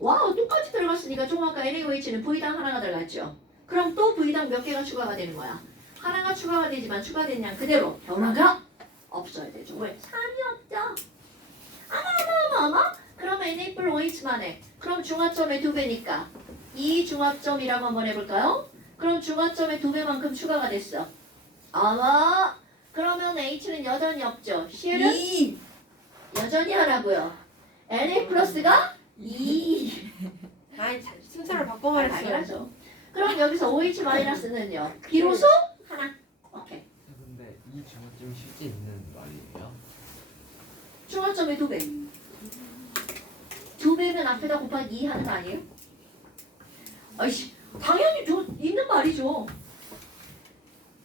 와우, 똑같이 들어갔으니까 좀 아까 NaOH는 V당 하나가 들어갔죠. 그럼 또 V당 몇 개가 추가가 되는 거야? 하나가 추가가 되지만 추가된 양 그대로 변화가 없어야 되죠. 왜? 산이 없죠. 어머. 그럼 NaOH만 해. 그럼 중화점의 2배니까 이 중화점이라고 한번 해볼까요? 그럼 중화점의 2배만큼 추가가 됐어. 어머. 그러면 H는 여전히 없죠. C는 2. 여전히 하나고요. Na 플러스가 2. 아니, 순서를 바꿔 말했어요. 당연하죠. 그럼 여기서 OH 마이너스는요. 비로소 하나. 오케이. 근데 이 중화점이 실제 있는 말이에요? 중화점의 2배. 2배면 앞에다 곱하기 2 하는 거 아니에요? 아이씨, 당연히 있는 말이죠.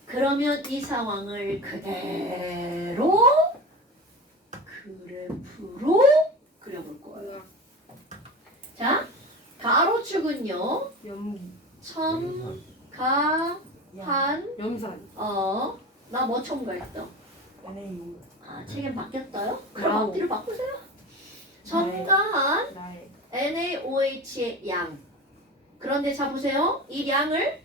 그러면 이 상황을 그대로 그래프로 그려볼 거예요. 자, 가로축은요. 염기. 첨가한 염산. 나 뭐 첨가했어? NaO. 아, 책임 바뀌었어요? 그럼 와우. 앞뒤로 바꾸세요. 첨가한 나의. NaOH의 양. 그런데 자 보세요. 이 양을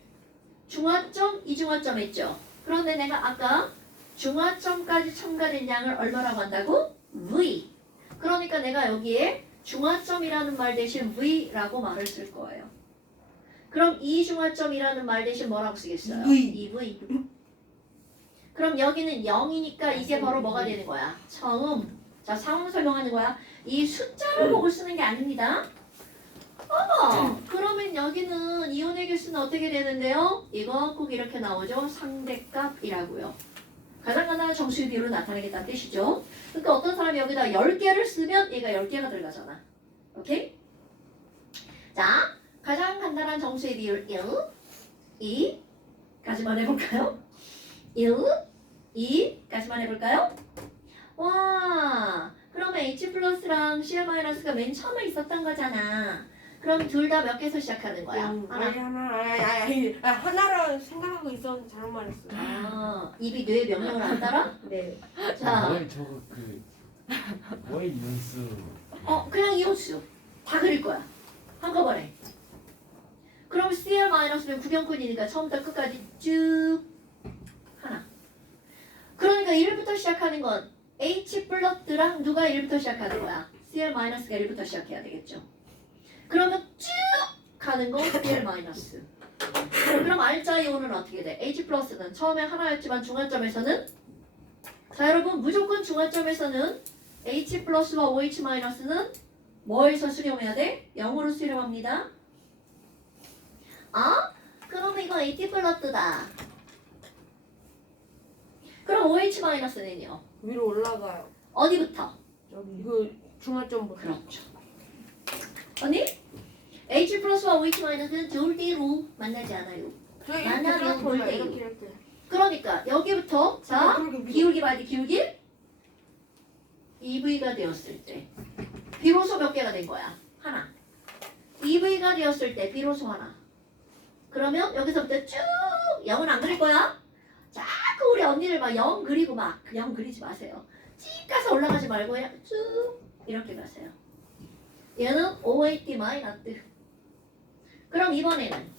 중화점, 이중화점 했죠. 그런데 내가 아까 중화점까지 첨가된 양을 얼마라고 한다고? V. 그러니까 내가 여기에 중화점이라는 말 대신 V라고 말을 쓸 거예요. 그럼 이중화점이라는 말 대신 뭐라고 쓰겠어요? V. 2V. 그럼 여기는 0이니까 이게 바로 뭐가 되는 거야? 처음. 자, 상황 설명하는 거야. 이 숫자를 보고 쓰는 게 아닙니다. 그러면 여기는 이온의 개수는 어떻게 되는데요? 이거 꼭 이렇게 나오죠. 상대값이라고요. 가장 간단한 정수의 비율로 나타내겠다는 뜻이죠. 그러니까 어떤 사람이 여기다 10개를 쓰면 얘가 10개가 들어가잖아. 오케이? 자, 가장 간단한 정수의 비율 1, 2까지만 해볼까요? 1, 2까지만 해볼까요? 와, 그러면 H 플러스랑 Cl 마이너스가 맨 처음에 있었던 거잖아. 그럼 둘 다 몇 개에서 시작하는 거야? 하나. 하나를 생각하고 있었는데 잘못 말했어. 아, 입이 뇌의 명령을 안 따라? 네. 자, 뭘 저거 뭐의 윤수 그냥 이온수 다 그릴 거야. 한꺼번에. 그럼 Cl 마이너스면 구경꾼이니까 처음부터 끝까지 쭉 하나. 그러니까 1부터 시작하는 건 H 플러스랑 누가 1부터 시작하는 거야? Cl 마이너스가 1부터 시작해야 되겠죠. 그러면 쭉 가는 거 Cl 마이너스. 그럼 알자 이온은 어떻게 돼? H 플러스는 처음에 하나였지만 중간점에서는 자 여러분 무조건 중간점에서는 H 플러스와 OH 마이너스는 뭐에서 수렴해야 돼? 0으로 수렴합니다. 아? 그럼 이거 H 플러스다. 그럼 OH 마이너스는요? 위로 올라가요. 어디부터? 여기 이거 중화점부터. 그렇죠. 언니? H 플러스와 OH 마이너스는 절대로 만나지 않아요. 저희 만나면 이렇게 볼게요. 이렇게. 그러니까 여기부터 자 그렇게 위로. 기울기 봐야 돼. 기울기 EV가 되었을 때 비로소 몇 개가 된 거야? 하나. EV가 되었을 때 비로소 하나. 그러면 여기서부터 쭉 0은 안 그릴 거야? 자꾸 우리 언니를 막 0 그리고 막 0 그리지 마세요. 쭉 가서 올라가지 말고 그냥 쭉 이렇게 가세요. 얘는 OAT 마이너스. 그럼 이번에는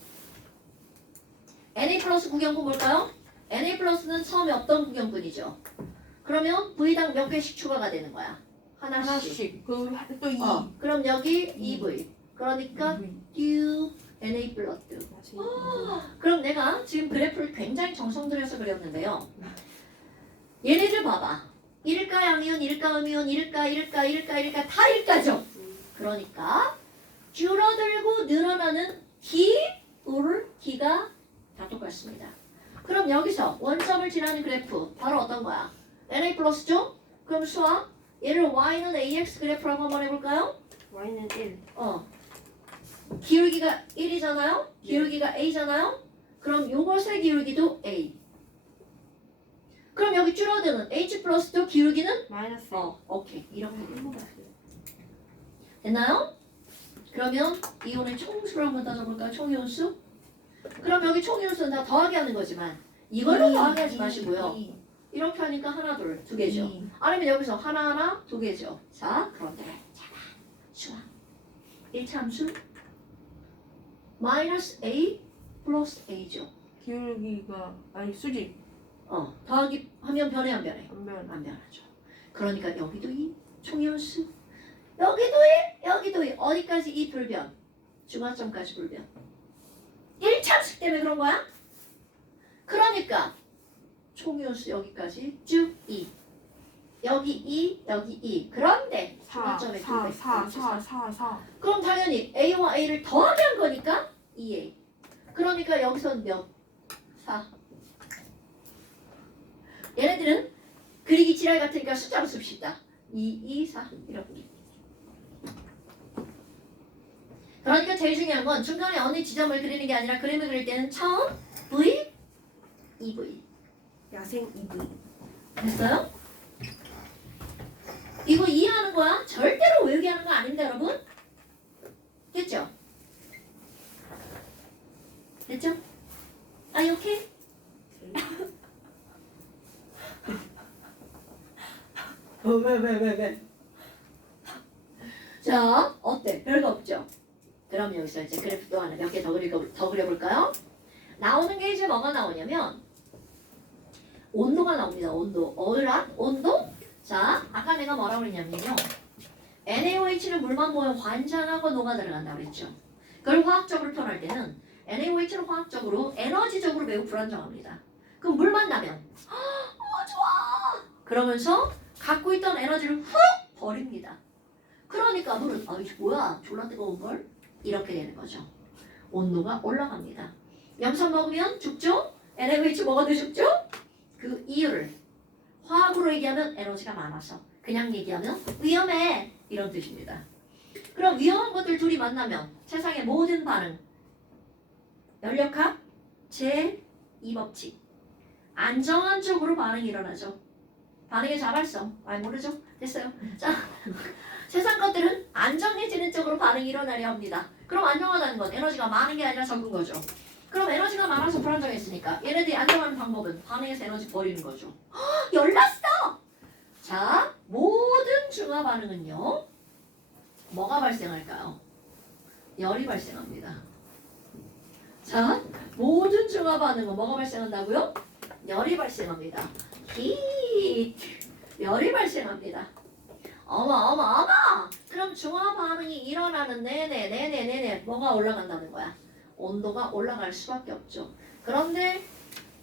NA 플러스 구경분 볼까요? NA 플러스는 처음에 없던 구경분이죠. 그러면 V당 몇 개씩 추가가 되는 거야? 하나씩. 하나씩. 그또 2. 그럼 여기 EV. 그러니까 Q NA 플러스. 그럼 내가 지금 그래프를 굉장히 정성 들여서 그렸는데요. 얘네들 봐봐. 1가 양이온, 1가 음이온, 1가 다 1가죠. 그러니까 줄어들고 늘어나는 기울기가 다 똑같습니다. 그럼 여기서 원점을 지나는 그래프 바로 어떤 거야? NA 플러스죠? 그럼 수학 얘를 Y는 AX 그래프라고 한번 해볼까요? Y는 1. 기울기가 1이잖아요? 기울기가 A잖아요? 그럼 요것의 기울기도 A. 그럼 여기 줄어드는 H 플러스도 기울기는? 마이너스. 오케이. 이렇게 되는 거야. 됐나요? 그러면 이온의 총수를 한번 따져볼까요? 총이온수? 그럼 여기 총이온수는 다 더하기 하는 거지만 이걸로 더하기 하지 마시고요. 이렇게 하니까 하나, 둘, 두 개죠. 아니면 여기서 하나, 두 개죠. 자, 그런데 자가 수학 1차 함수 마이너스 A 플러스 A죠. 기울기가 아니 수직. 더하기 하면 변해 안 변해? 안 변. 안 변하죠. 그러니까 여기도 이 총이온수 여기도 여기도 어디까지 이 불변 중화점까지 불변 1차 함수 때문에 그런 거야? 그러니까 총이온수 여기까지 쭉 2 여기 2 여기 2 그런데 4. 중화점에 4. 그럼 당연히 A와 A를 더하게 한 거니까 2A 그러니까 여기선 몇? 4 얘네들은 그리기 지랄 같으니까 숫자로 씁시다 2, 2, 4 이렇게 그러니까 제일 중요한 건 중간에 어느 지점을 그리는 게 아니라 그림을 그릴 때는 처음 V, EV 야생 2V. 됐어요? 이거 이해하는 거야? 절대로 외우게 하는 거 아닌데 여러분? 됐죠? 됐죠? Are you okay? 왜? 자, 어때? 별거 없죠? 그럼 여기서 이제 그래프 또 하나 몇 개 더 그려볼까요? 나오는 게 이제 뭐가 나오냐면 온도가 나옵니다. 온도. 온도? 자, 아까 내가 뭐라고 그랬냐면요. NaOH는 물만 모여 환장하고 녹아 들어간다고 그랬죠. 그걸 화학적으로 표현할 때는 NaOH는 화학적으로 에너지적으로 매우 불안정합니다. 그럼 물만 나면 좋아! 그러면서 갖고 있던 에너지를 훅 버립니다. 그러니까 물은 이게 뭐야? 졸라 뜨거운 걸? 이렇게 되는 거죠. 온도가 올라갑니다. 염산 먹으면 죽죠? NaOH 먹어도 죽죠? 그 이유를 화학으로 얘기하면 에너지가 많아서 그냥 얘기하면 위험해 이런 뜻입니다. 그럼 위험한 것들 둘이 만나면 세상의 모든 반응 연력학 제2법칙 안정한 쪽으로 반응이 일어나죠. 반응의 자발성 모르죠? 됐어요. 자 세상 것들은 안정해지는 쪽으로 반응이 일어나려 합니다. 그럼 안정하다는 건 에너지가 많은 게 아니라 적은 거죠. 그럼 에너지가 많아서 불안정했으니까 얘네들이 안정하는 방법은 반응에서 에너지 버리는 거죠. 열났어! 자, 모든 중화 반응은요. 뭐가 발생할까요? 열이 발생합니다. 자, 모든 중화 반응은 뭐가 발생한다고요? 열이 발생합니다. 히트. 열이 발생합니다. 어머. 그럼 중화 반응이 일어나는 내내 뭐가 올라간다는 거야? 온도가 올라갈 수밖에 없죠. 그런데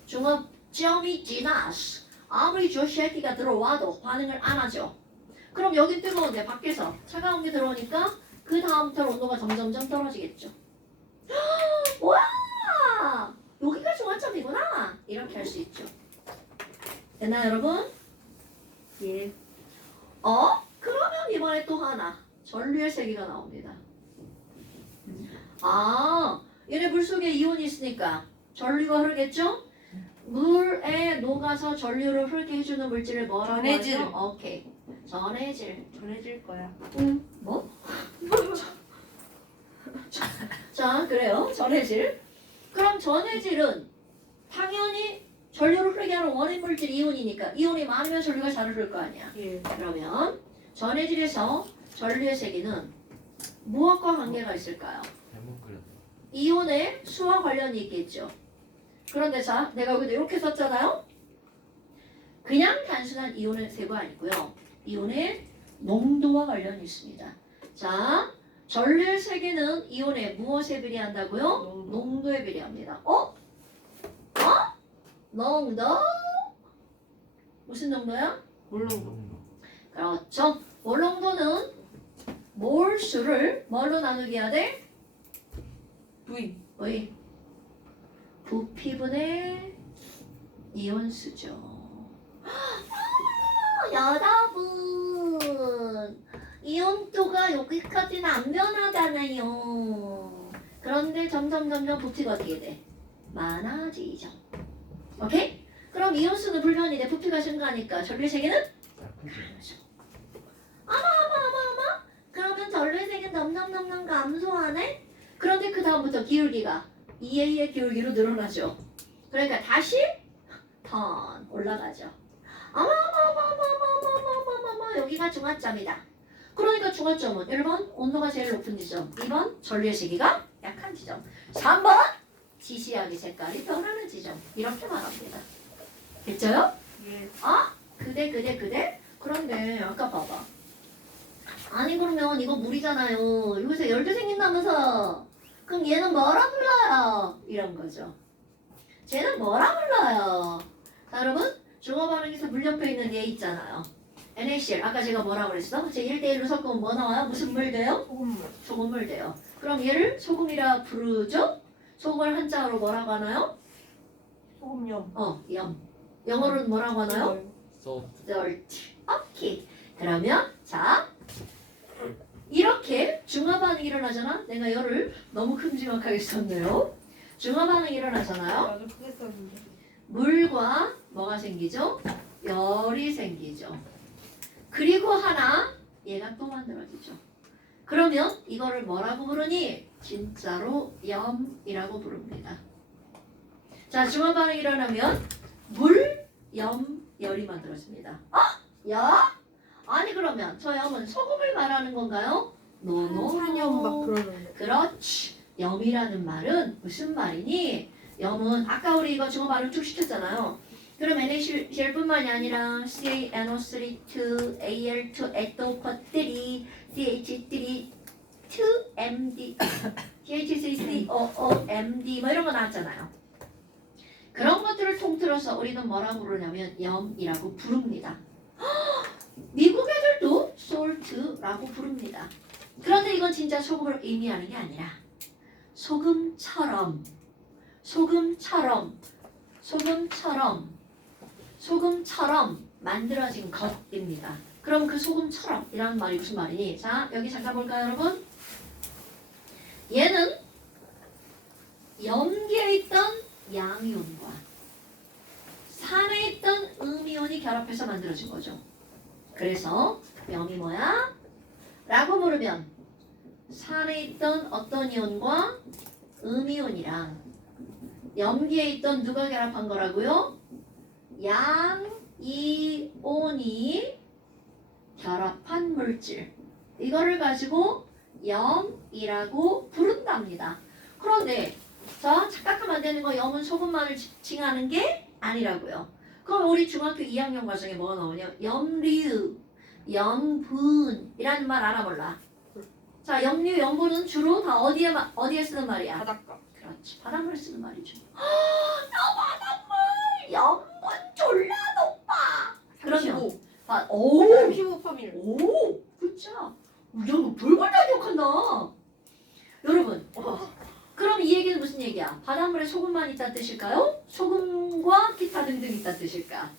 중화점이 지나서 아무리 조시아키가 들어와도 반응을 안 하죠. 그럼 여기 뜨거운데 밖에서 차가운 게 들어오니까 그 다음부터 온도가 점점점 떨어지겠죠. 뭐야? 여기가 중화점이구나. 이렇게 할 수 있죠. 됐나요, 여러분? 예. 그러면 이번에 또 하나 전류의 세기가 나옵니다. 얘네 물 속에 이온이 있으니까 전류가 흐르겠죠? 물에 녹아서 전류를 흐르게 해주는 물질을 뭐라고 전해질. 하죠? 오케이. 전해질. 전해질 거야. 뭐? 자, 그래요. 전해질. 그럼 전해질은 당연히 전류를 흐르게 하는 원인 물질 이온이니까 이온이 많으면 전류가 잘 흐를 거 아니야. 예. 그러면 전해질에서 전류의 세기는 무엇과 관계가 있을까요? 잘못 그렸다. 이온의 수와 관련이 있겠죠. 그런데 자, 내가 여기도 이렇게 썼잖아요. 그냥 단순한 이온의 세가 아니고요. 이온의 농도와 관련이 있습니다. 자, 전류의 세기는 이온의 무엇에 비례한다고요? 농도에 비례합니다. 농도? 무슨 농도야? 물론 그렇죠. 몰 농도는 몰수를 뭘로 나누게 해야 돼? V. 부피분의 이온수죠. 여러분, 이온도가 여기까지는 안 변하잖아요. 그런데 점점 부피가 어떻게 돼? 많아지죠. 오케이? 그럼 이온수는 불변이 돼. 부피가 증가하니까 전류의 세기는 약해져. 그러면 전류의 세기는 넘넘 감소하네? 그런데 그 다음부터 기울기가 2A의 기울기로 늘어나죠. 그러니까 다시 턴 올라가죠. 여기가 중화점이다. 그러니까 중화점은 1번 온도가 제일 높은 지점, 2번 전류의 세기가 약한 지점, 3번 지시하게 색깔이 변하는 지점. 이렇게 말합니다. 됐죠요? 예. 그대. 그런데 아까 봐봐. 아니 그러면 이거 물이잖아요. 여기서 열도 생긴다면서. 그럼 얘는 뭐라 불러요? 이런 거죠. 쟤는 뭐라 불러요? 자, 여러분 중화 반응에서 물 옆에 있는 얘 있잖아요. NaCl. 아까 제가 뭐라고 그랬어? 제 1대1로 섞으면 뭐 나와요? 무슨 물 돼요? 소금물. 소금물 돼요. 그럼 얘를 소금이라 부르죠? 소금을 한자어로 뭐라고 하나요? 소금염. 염. 영어로는 뭐라고 하나요? Salt. salt. 오케이. 그러면 자 이렇게 중화 반응이 일어나잖아. 내가 열을 너무 큼지막하게 썼네요. 중화 반응이 일어나잖아요. 맞아, 크게 썼는데. 물과 뭐가 생기죠? 열이 생기죠. 그리고 하나 얘가 또 만들어지죠. 그러면 이거를 뭐라고 부르니? 진짜로 염이라고 부릅니다. 자, 중화 반응이 일어나면 물, 염, 열이 만들어집니다. 야? 아니 그러면 저 염은 소금을 말하는 건가요? 한산염 막 그러는데. 그렇지. 염이라는 말은 무슨 말이니? 염은 아까 우리 이거 중화 발음 쭉 시켰잖아요. 그럼 NaCl뿐만이 아니라 CaNO3, Al2, 에토퍼3, CH3, 2MD, CH3COOMD 뭐 이런 거 나왔잖아요. 그런 것들을 통틀어서 우리는 뭐라고 부르냐면 염이라고 부릅니다. 미국 애들도 salt라고 부릅니다. 그런데 이건 진짜 소금을 의미하는 게 아니라 소금처럼 만들어진 것입니다. 그럼 그 소금처럼 이라는 말이 무슨 말이니? 자, 여기 잠깐 볼까요, 여러분? 얘는 염기에 있던 양이온과 산에 있던 음이온이 결합해서 만들어진 거죠. 그래서 염이 뭐야? 라고 물으면 산에 있던 어떤 이온과 음이온이랑 염기에 있던 누가 결합한 거라고요? 양이온이 결합한 물질. 이거를 가지고 염이라고 부른답니다. 그런데 자, 착각하면 안 되는 거 염은 소금만을 칭하는 게 아니라고요. 그럼 우리 중학교 2학년 과정에 뭐가 나오냐? 염류, 염분이라는 말 알아 몰라? 자, 염류, 염분은 주로 다 어디에 쓰는 말이야? 바닷가. 그렇지. 바닷물에 쓰는 말이죠. 나 바닷물 염분 졸라 높아. 그러면 35. 오, 35 파밀. 오, 그쵸. 야, 너 별걸 다 기억한다. 여러분, 그럼 이 얘기는 무슨 얘기야? 바닷물에 소금만 있다는 뜻일까요? 소금과 기타 등등 있다는 뜻일까?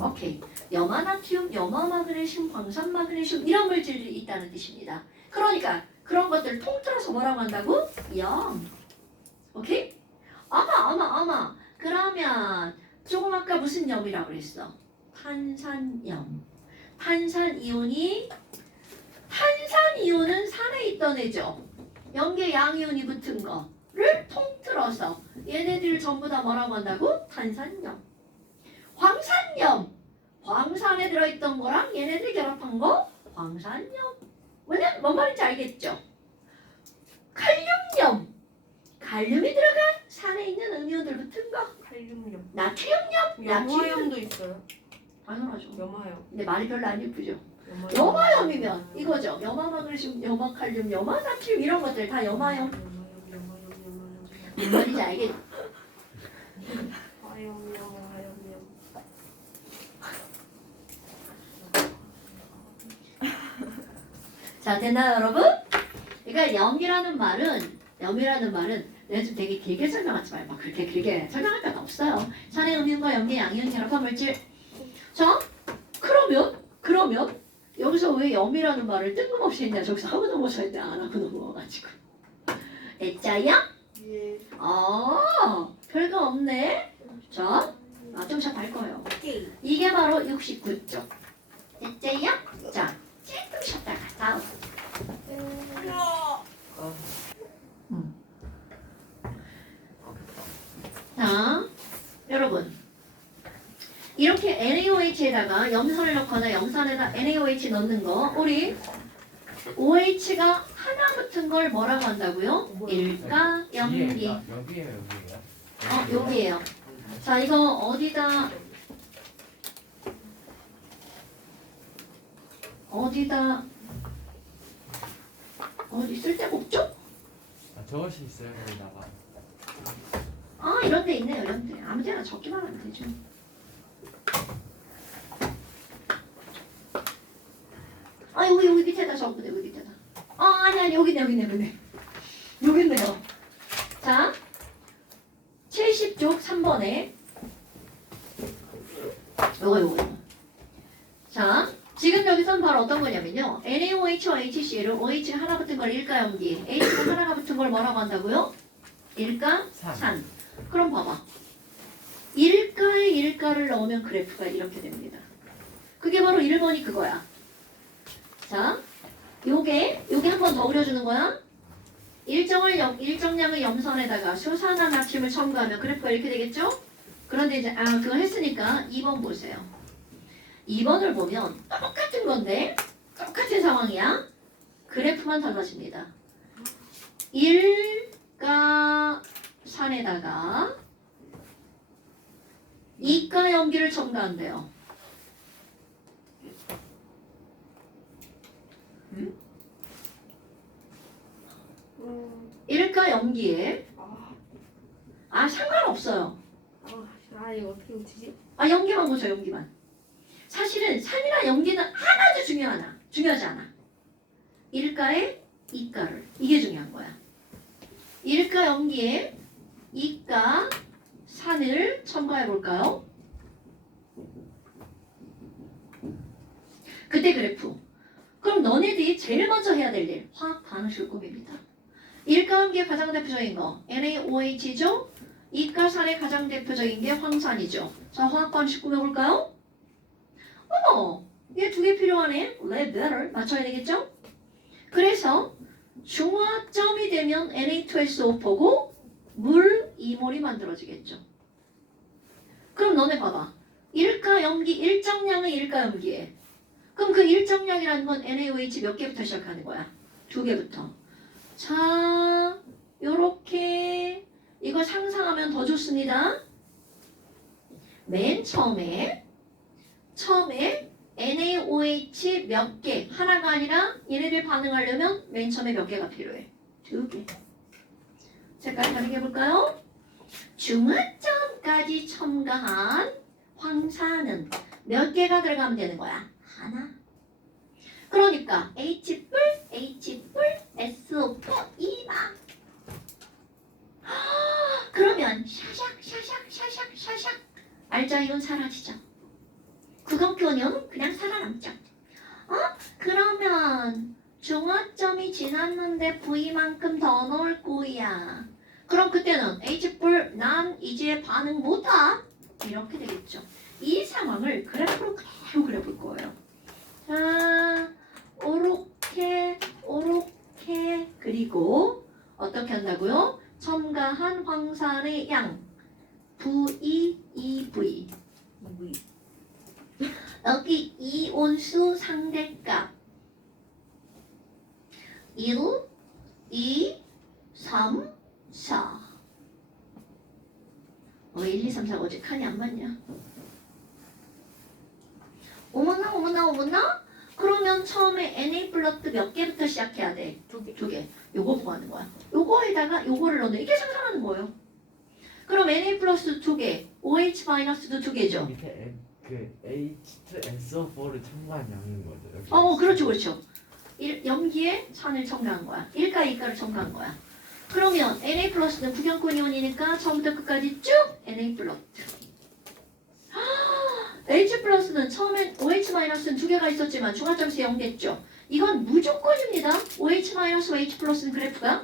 오케이. 염화나트륨, 염화마그네슘, 광산마그네슘 이런 물질이 있다는 뜻입니다. 그러니까 그런 것들을 통틀어서 뭐라고 한다고? 염. 오케이? 아마. 그러면 조금 아까 무슨 염이라고 그랬어? 탄산염. 탄산이온은 산에 있던 애죠. 염계 양이온이 붙은 거를 통틀어서 얘네들 전부 다 뭐라고 한다고? 탄산염. 황산염. 황산에 들어있던 거랑 얘네들이 결합한 거 황산염. 뭔 말인지 알겠죠? 칼륨염. 칼륨이 들어간 산에 있는 음이온들 붙은 거. 칼륨염. 나트륨염. 염화염도 있어요. 당연하죠. 염화염. 근데 말이 별로 안 예쁘죠. 염화염. 염화염이면 이거죠. 염화마그네슘, 염화칼륨, 염화나트륨 이런 것들 다 염화염. 뭔 말인지 알겠죠? 화염염. 자, 됐나요, 여러분? 그러니까 염이라는 말은 내가 좀 되게 길게 설명하지 말고 그렇게 길게 설명할 필요가 없어요. 산의 음이온과 염계 양이온 결합한 물질. 자, 그러면 여기서 왜 염이라는 말을 뜬금없이 했냐? 저기서 하고 넘어졌는데 안 하고 넘어가가지고. 됐자야? 예. 별거 없네. 자, 좀씩 할 거예요. 오케이. 이게 바로 69쪽. 됐자야? 자, 조금 쉬었다가 다음. 자, 여러분. 이렇게 NaOH에다가 염산을 넣거나 염산에다 NaOH 넣는 거 우리 OH가 하나 붙은 걸 뭐라고 한다고요? 일가, 염기. 여기에요. 여기에요. 자, 이거 어디다 어디 쓸 데가 없죠? 저것이 있어요 거기다가. 이런 데 있네요. 이런 데. 아무 데나 적기만 하면 되죠. 여기 밑에다 적으면 돼. 여기 밑에다. 아니 여기 있네. 여기 있네요. 자, 70쪽 3번에 요거. 자, 지금 여기서는 바로 어떤 거냐면요. NaOH와 HCl을 OH가 하나 붙은 걸 일가염기, H가 하나가 붙은 걸 뭐라고 한다고요? 일가산. 그럼 봐봐. 일가에 일가를 넣으면 그래프가 이렇게 됩니다. 그게 바로 1번이 그거야. 자, 요게 한 번 더 그려주는 거야. 일정량의 염선에다가 수산화 나트륨을 첨가하면 그래프가 이렇게 되겠죠? 그런데 이제 그거 했으니까 2번 보세요. 2번을 보면 똑같은 건데 똑같은 상황이야. 그래프만 달라집니다. 일가산에다가 이가 염기를 첨가한대요. 일가 염기에 상관없어요. 이거 어떻게 붙이지? 염기만 보죠. 염기만. 사실은 산이나 염기는 하나도 중요하지 않아. 일가에 이가를 이게 중요한 거야. 일가 염기에 이가 산을 첨가해 볼까요? 그때 그래프. 그럼 너네들이 제일 먼저 해야 될 일, 화학 반응식 꿈입니다. 일가염기의 가장 대표적인 거 NaOH죠. 이가산의 가장 대표적인 게 황산이죠. 자, 화학 반응식 꾸며볼까요? 얘 두 개 필요하네. 레벨을 맞춰야 되겠죠? 그래서 중화점이 되면 Na2SO4고 물 2몰이 만들어지겠죠. 그럼 너네 봐봐. 일가염기 일정량의 일가염기에 그럼 그 일정량이라는 건 NaOH 몇 개부터 시작하는 거야? 2개부터. 자, 요렇게 이거 상상하면 더 좋습니다. 맨 처음에 NaOH 몇 개, 하나가 아니라 얘네들 반응하려면 맨 처음에 몇 개가 필요해? 2개. 색깔 다르게 해볼까요? 중화점까지 첨가한 황산은 몇 개가 들어가면 되는 거야? 하나. 그러니까 H 뿔, SO4, 2마. 그러면 샤샥 알자이온 사라지죠. 구성표는 그냥 살아남죠. 그러면 중화점이 지났는데 V만큼 더 넣을 거야. 그럼 그때는 H뿔 난 이제 반응 못하. 이렇게 되겠죠. 이 상황을 그래프로 그대로 그려볼 거예요. 자, 오렇게 그리고 어떻게 한다고요? 첨가한 황산의 양 V, EV 여기 이온수 상대값 1, 2, 3, 4 1, 2, 3, 4가 어제 칸이 안 맞냐? 어머나? 그러면 처음에 Na 플러스 몇 개부터 시작해야 돼? 2개. 2개. 요거 보고 하는 거야. 요거에다가 요거를 넣는 이게 상상하는 거예요. 그럼 Na 플러스 2개, OH 마이너스도 2개죠. 밑에 그 H2SO4를 첨가한 양인 거죠. 여기. 그렇죠. 염기에 산을 첨가한 거야. 1가 2가를 첨가한 거야. 그러면 Na 플러스는 구경권 이온이니까 처음부터 끝까지 쭉 Na 플러스. H 플러스는 처음엔 OH 마이너스는 2개가 있었지만 중화점수 0겠죠. 이건 무조건입니다. OH 마이너스와 H 플러스는 그래프가.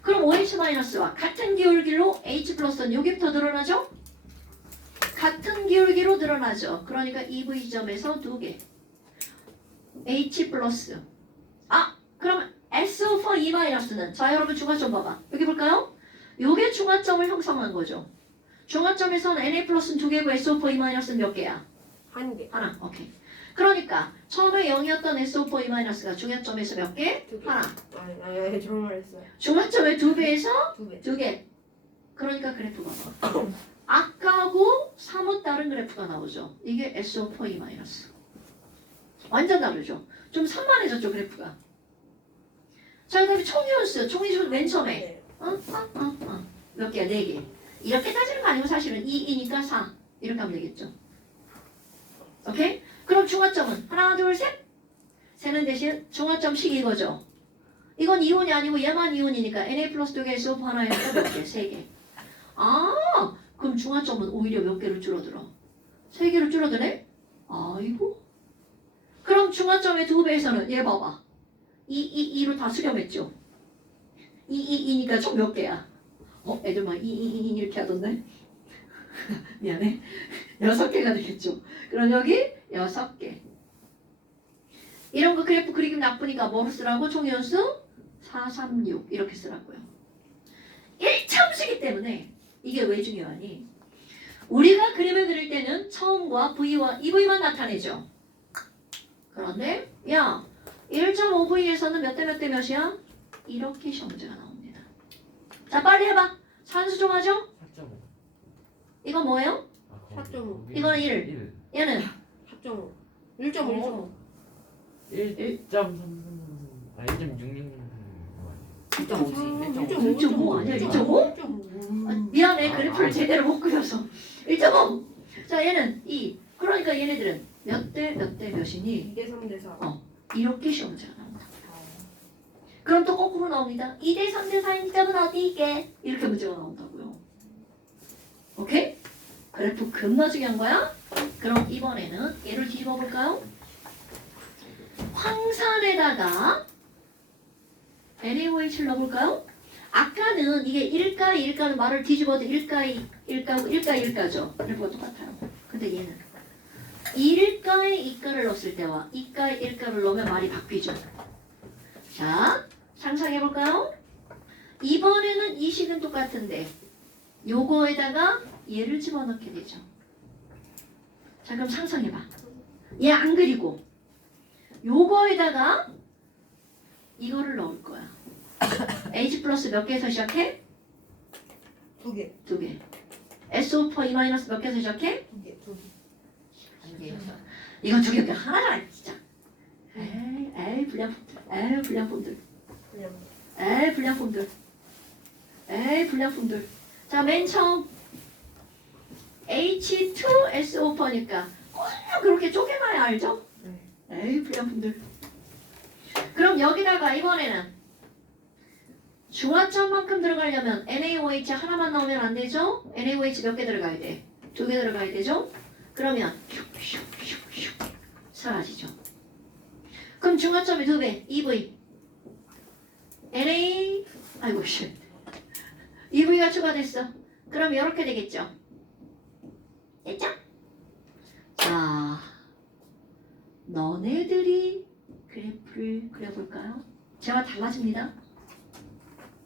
그럼 OH 마이너스와 같은 기울기로 H 플러스는 여기부터 늘어나죠? 같은 기울기로 늘어나죠. 그러니까 EV 지점에서 2개. H 플러스. 그럼 SO4 E 마이너스는 자 여러분 중화점 봐봐. 여기 볼까요? 요게 중화점을 형성한 거죠. 중화점에서는 Na 플러스는 2개고 SO4 E 마이너스는 몇 개야? 1개. 하나. 오케이. 그러니까 처음에 0이었던 SO4 E 마이너스가 중화점에서 몇 개? 2개. 하나. 정말했어요. 중화점의 2배에서 2개. 2개. 그러니까 그래프가 봐. 아까하고 사뭇 다른 그래프가 나오죠. 이게 SO4 E 마이너스. 완전 다르죠. 좀 산만해졌죠 그래프가. 자 그다음에 총이온수. 총이온수 맨 처음에. 몇 개야? 4개. 이렇게 따지는 거 아니고 사실은 2이니까 4 이렇게 하면 되겠죠. 오케이? 그럼 중화점은 하나 둘 셋 세는 대신 중화점식 이거죠. 이건 이온이 아니고 얘만 이온이니까 Na 플러스 2개 SO4 하나에서 몇 개? 3개. 그럼 중화점은 오히려 몇 개로 줄어들어? 3개로 줄어드네? 아이고. 그럼 중화점의 2배에서는 얘 봐봐. 2로 다 수렴했죠. 2니까 총 몇 개야? 애들 막 이렇게 하던데? 미안해. 6개가 되겠죠. 그럼 여기 6개. 이런 거 그래프 그리기 나쁘니까 뭐로 쓰라고? 총연수 4, 3, 6 이렇게 쓰라고요. 1차함수기 때문에 이게 왜 중요하니? 우리가 그림을 그릴 때는 처음과 V와 EV만 나타내죠. 그런데 1.5V에서는 몇 대 몇 대 몇이야? 이렇게 시험 문제가 나옵니다. 자 빨리 해봐. 산수 좀 하죠? 4.5. 이건 뭐예요? 4.5. 이거는 1. 얘는 4.5. 1.5. 1.3. 1.66. 1.5 아니야? 1.5? 미안해. 그래프를 제대로 못 그려서 1.5. 자 얘는 2. 그러니까 얘네들은 몇 대 몇이니? 2대 3대 4. 이렇게 시험 문제가 나옵니다. 그럼 또 거꾸로 나옵니다. 2대 3대 4인 점은 어디 있게? 이렇게 문제가 나온다고요. 오케이? 그래프 겁나 중요한 거야? 그럼 이번에는 얘를 뒤집어 볼까요? 황산에다가 NaOH를 넣어볼까요? 아까는 이게 1가는 말을 뒤집어도 1가죠. 그래프가 똑같아요. 근데 얘는 1가에 2가를 넣었을 때와 2가에 1가를 넣으면 말이 바뀌죠. 자, 상상해볼까요? 이번에는 이 식은 똑같은데 요거에다가 얘를 집어넣게 되죠. 자, 그럼 상상해봐. 얘 안 그리고 요거에다가 이거를 넣을 거야. H 플러스 몇 개에서 시작해? 2개. 2개. S5 E 마이너스 몇 개에서 시작해? 두 개. 이거 두 개 하나잖아 진짜. 에이 불량품들. 에이 불량품들. 그냥 에이 불량품들. 에이 불량품들. 자 맨 처음 H2SO4니까 꼭 그렇게 쪼개놔야 알죠? 에이 불량품들. 그럼 여기다가 이번에는 중화점만큼 들어가려면 NaOH 하나만 나오면 안 되죠? NaOH 몇 개 들어가야 돼? 2개 들어가야 되죠? 그러면 슉슉슉슉 사라지죠. 그럼 중화점이 2배, EV. Na, 아이고 씨. EV가 추가됐어. 그럼 이렇게 되겠죠. 됐죠? 자, 너네들이 그래프를 그려볼까요? 제가 달라집니다.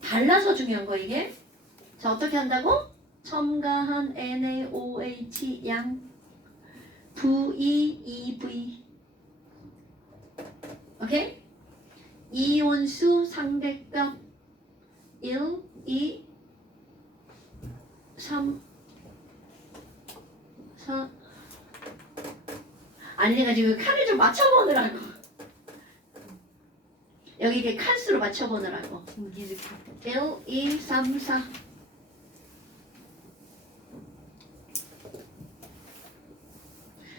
달라서 중요한 거 이게. 자 어떻게 한다고? 첨가한 NaOH 양 VEV 오케이? 이온수 상대값 1, 2, 3, 4 아니 내가 지금 칸을 좀 맞춰보느라고 여기 이게 칸수로 맞춰보느라고 1, 2, 3, 4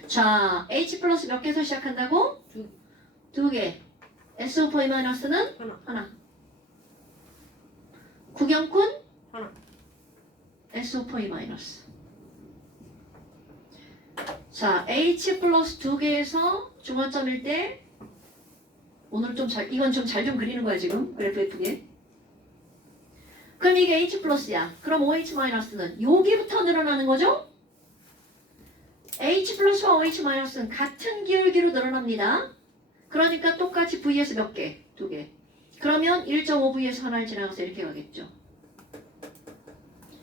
자, H 플러스 몇 개에서 시작한다고? 두 개. SO4 마이너스는? 하나. 구경꾼? 하나. SO4 마이너스. 자, H 플러스 두 개에서 중화점일 때 오늘 좀 이건 좀 잘 좀 그리는 거야 지금 그래프 예쁘게. 그럼 이게 H 플러스야. 그럼 OH 마이너스는 여기부터 늘어나는 거죠? H 플러스와 OH 마이너스는 같은 기울기로 늘어납니다. 그러니까 똑같이 V에서 몇 개? 두 개. 그러면 1.5V에서 하나를 지나가서 이렇게 가겠죠.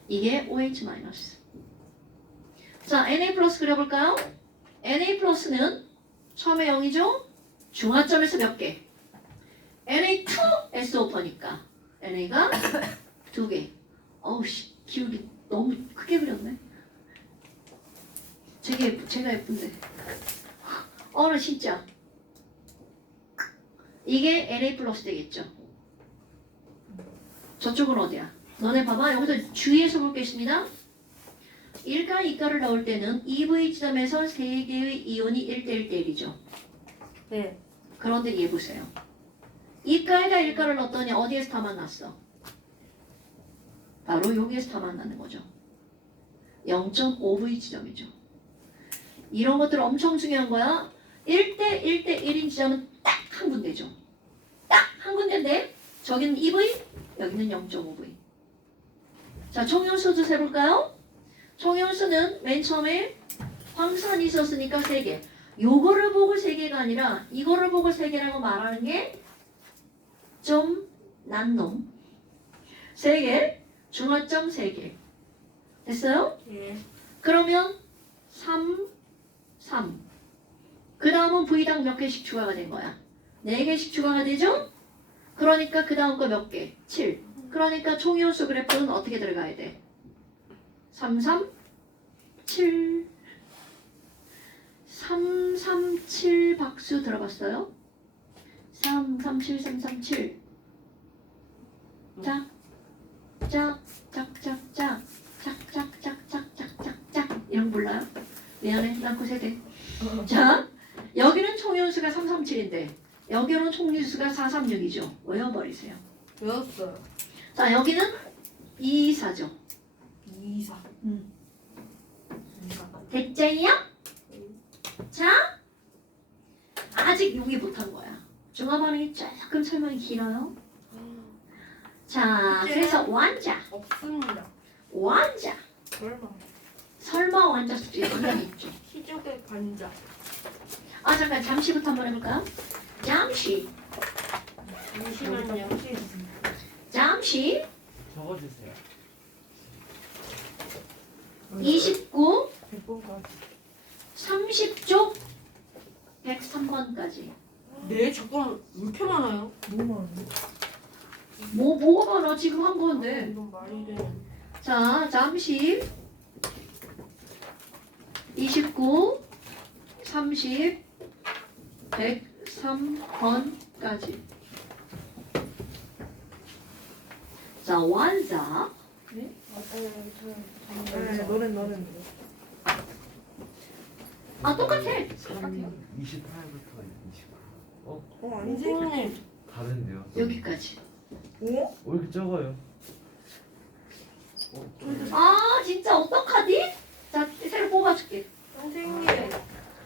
이게 OH 마이너스. 자, Na 플러스 그려볼까요? Na 플러스는 처음에 0이죠? 중화점에서 몇 개? Na2SO4니까 NA가 두 개. 어우씨 기울기 너무 크게 그렸네. 제가 예쁜데. 어나 진짜. 이게 Na 플러스 되겠죠. 저쪽은 어디야? 너네 봐봐. 여기서 주의해서 볼 게 있습니다. 1가 2가를 넣을 때는 EV 지점에서 3개의 이온이 1대1대1이죠. 네. 그런데 얘 보세요. 2가에다 1가를 넣었더니 어디에서 다 만났어? 바로 여기에서 다 만나는 거죠. 0.5V 지점이죠. 이런 것들 엄청 중요한 거야. 1대1인 지점은 딱 한 군데죠. 딱 한 군데인데 저기는 2V, 여기는 0.5V. 자, 총연수도 세볼까요? 총연수는 맨 처음에 황산이 있었으니까 3개. 요거를 보고 3개가 아니라 이거를 보고 3개라고 말하는 게 좀 난 놈. 3개, 중화점 3개. 됐어요? 예. 그러면 3, 3. 그 다음은 V당 몇 개씩 추가가 된 거야? 4개씩 추가가 되죠? 그러니까 그 다음 거 몇 개? 7. 그러니까 총이온수 그래프는 어떻게 들어가야 돼? 3, 3, 7. 3, 3, 7 박수 들어봤어요? 3, 3, 7, 3, 3, 7. 짝, 짝, 짝, 짝, 짝. 짝, 짝, 짝, 짝, 짝, 짝, 짝. 이런 거 몰라요? 미안해, 난 9세대. 자, 여기는 총연수가 337인데 여기는 총연수가 436이죠. 외워버리세요. 외웠어요. 자, 여기는 224죠. 2사. 됐죠요? 자, 아직 여기 못한 거야. 중화 반응이 조금 설명이 길어요. 자, 그래서 완자, 없습니다. 완자. 설마 완자 숙제 당연히 있죠. 희족의 관자. 아, 잠깐 잠시부터 한번 해볼까요? 잠시, 잠시만요. 잠시. 적어주세요. 29, 100번까지. 30쪽 103번까지. 네, 잠깐 왜 이렇게 많아요? 너무 많은데? 뭐가 많아? 지금 한 건데. 이건 말이 돼. 자, 잠시 29, 30, 103번까지. 자, 완자. 네, 너는. 아, 똑같아. 28부터 29. 선생님. 다른데요? 여기까지. 왜 이렇게 적어요? 아, 진짜 어떡하지? 자, 새로 뽑아줄게. 선생님.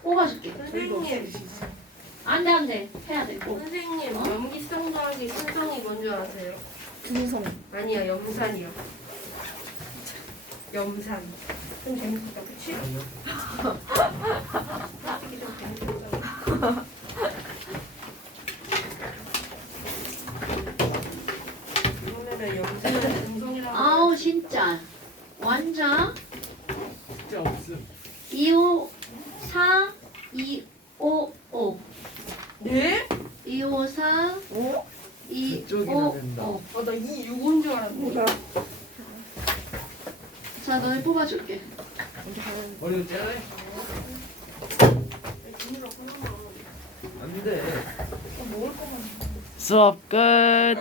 뽑아줄게. 선생님. 안 돼. 해야 돼. 꼭. 선생님. 염기성 더하기 신성이 뭔 줄 아세요? 인성. 아니요, 염산이요. 염산. 좀 재밌었다, 그치? 아니요. 따지기 좀 재밌었잖아. 오늘은 염산을 음성이라고. 아우, 진짜. 완자. 진짜 없음. 254, 255. 네? 254, 어? 그쪽이나 된다. 255. 아, 나 265인 줄 알았네. 자, 너네 뽑아줄게. 머리 잘래? 안 돼. 먹을 거만. 수업 끝.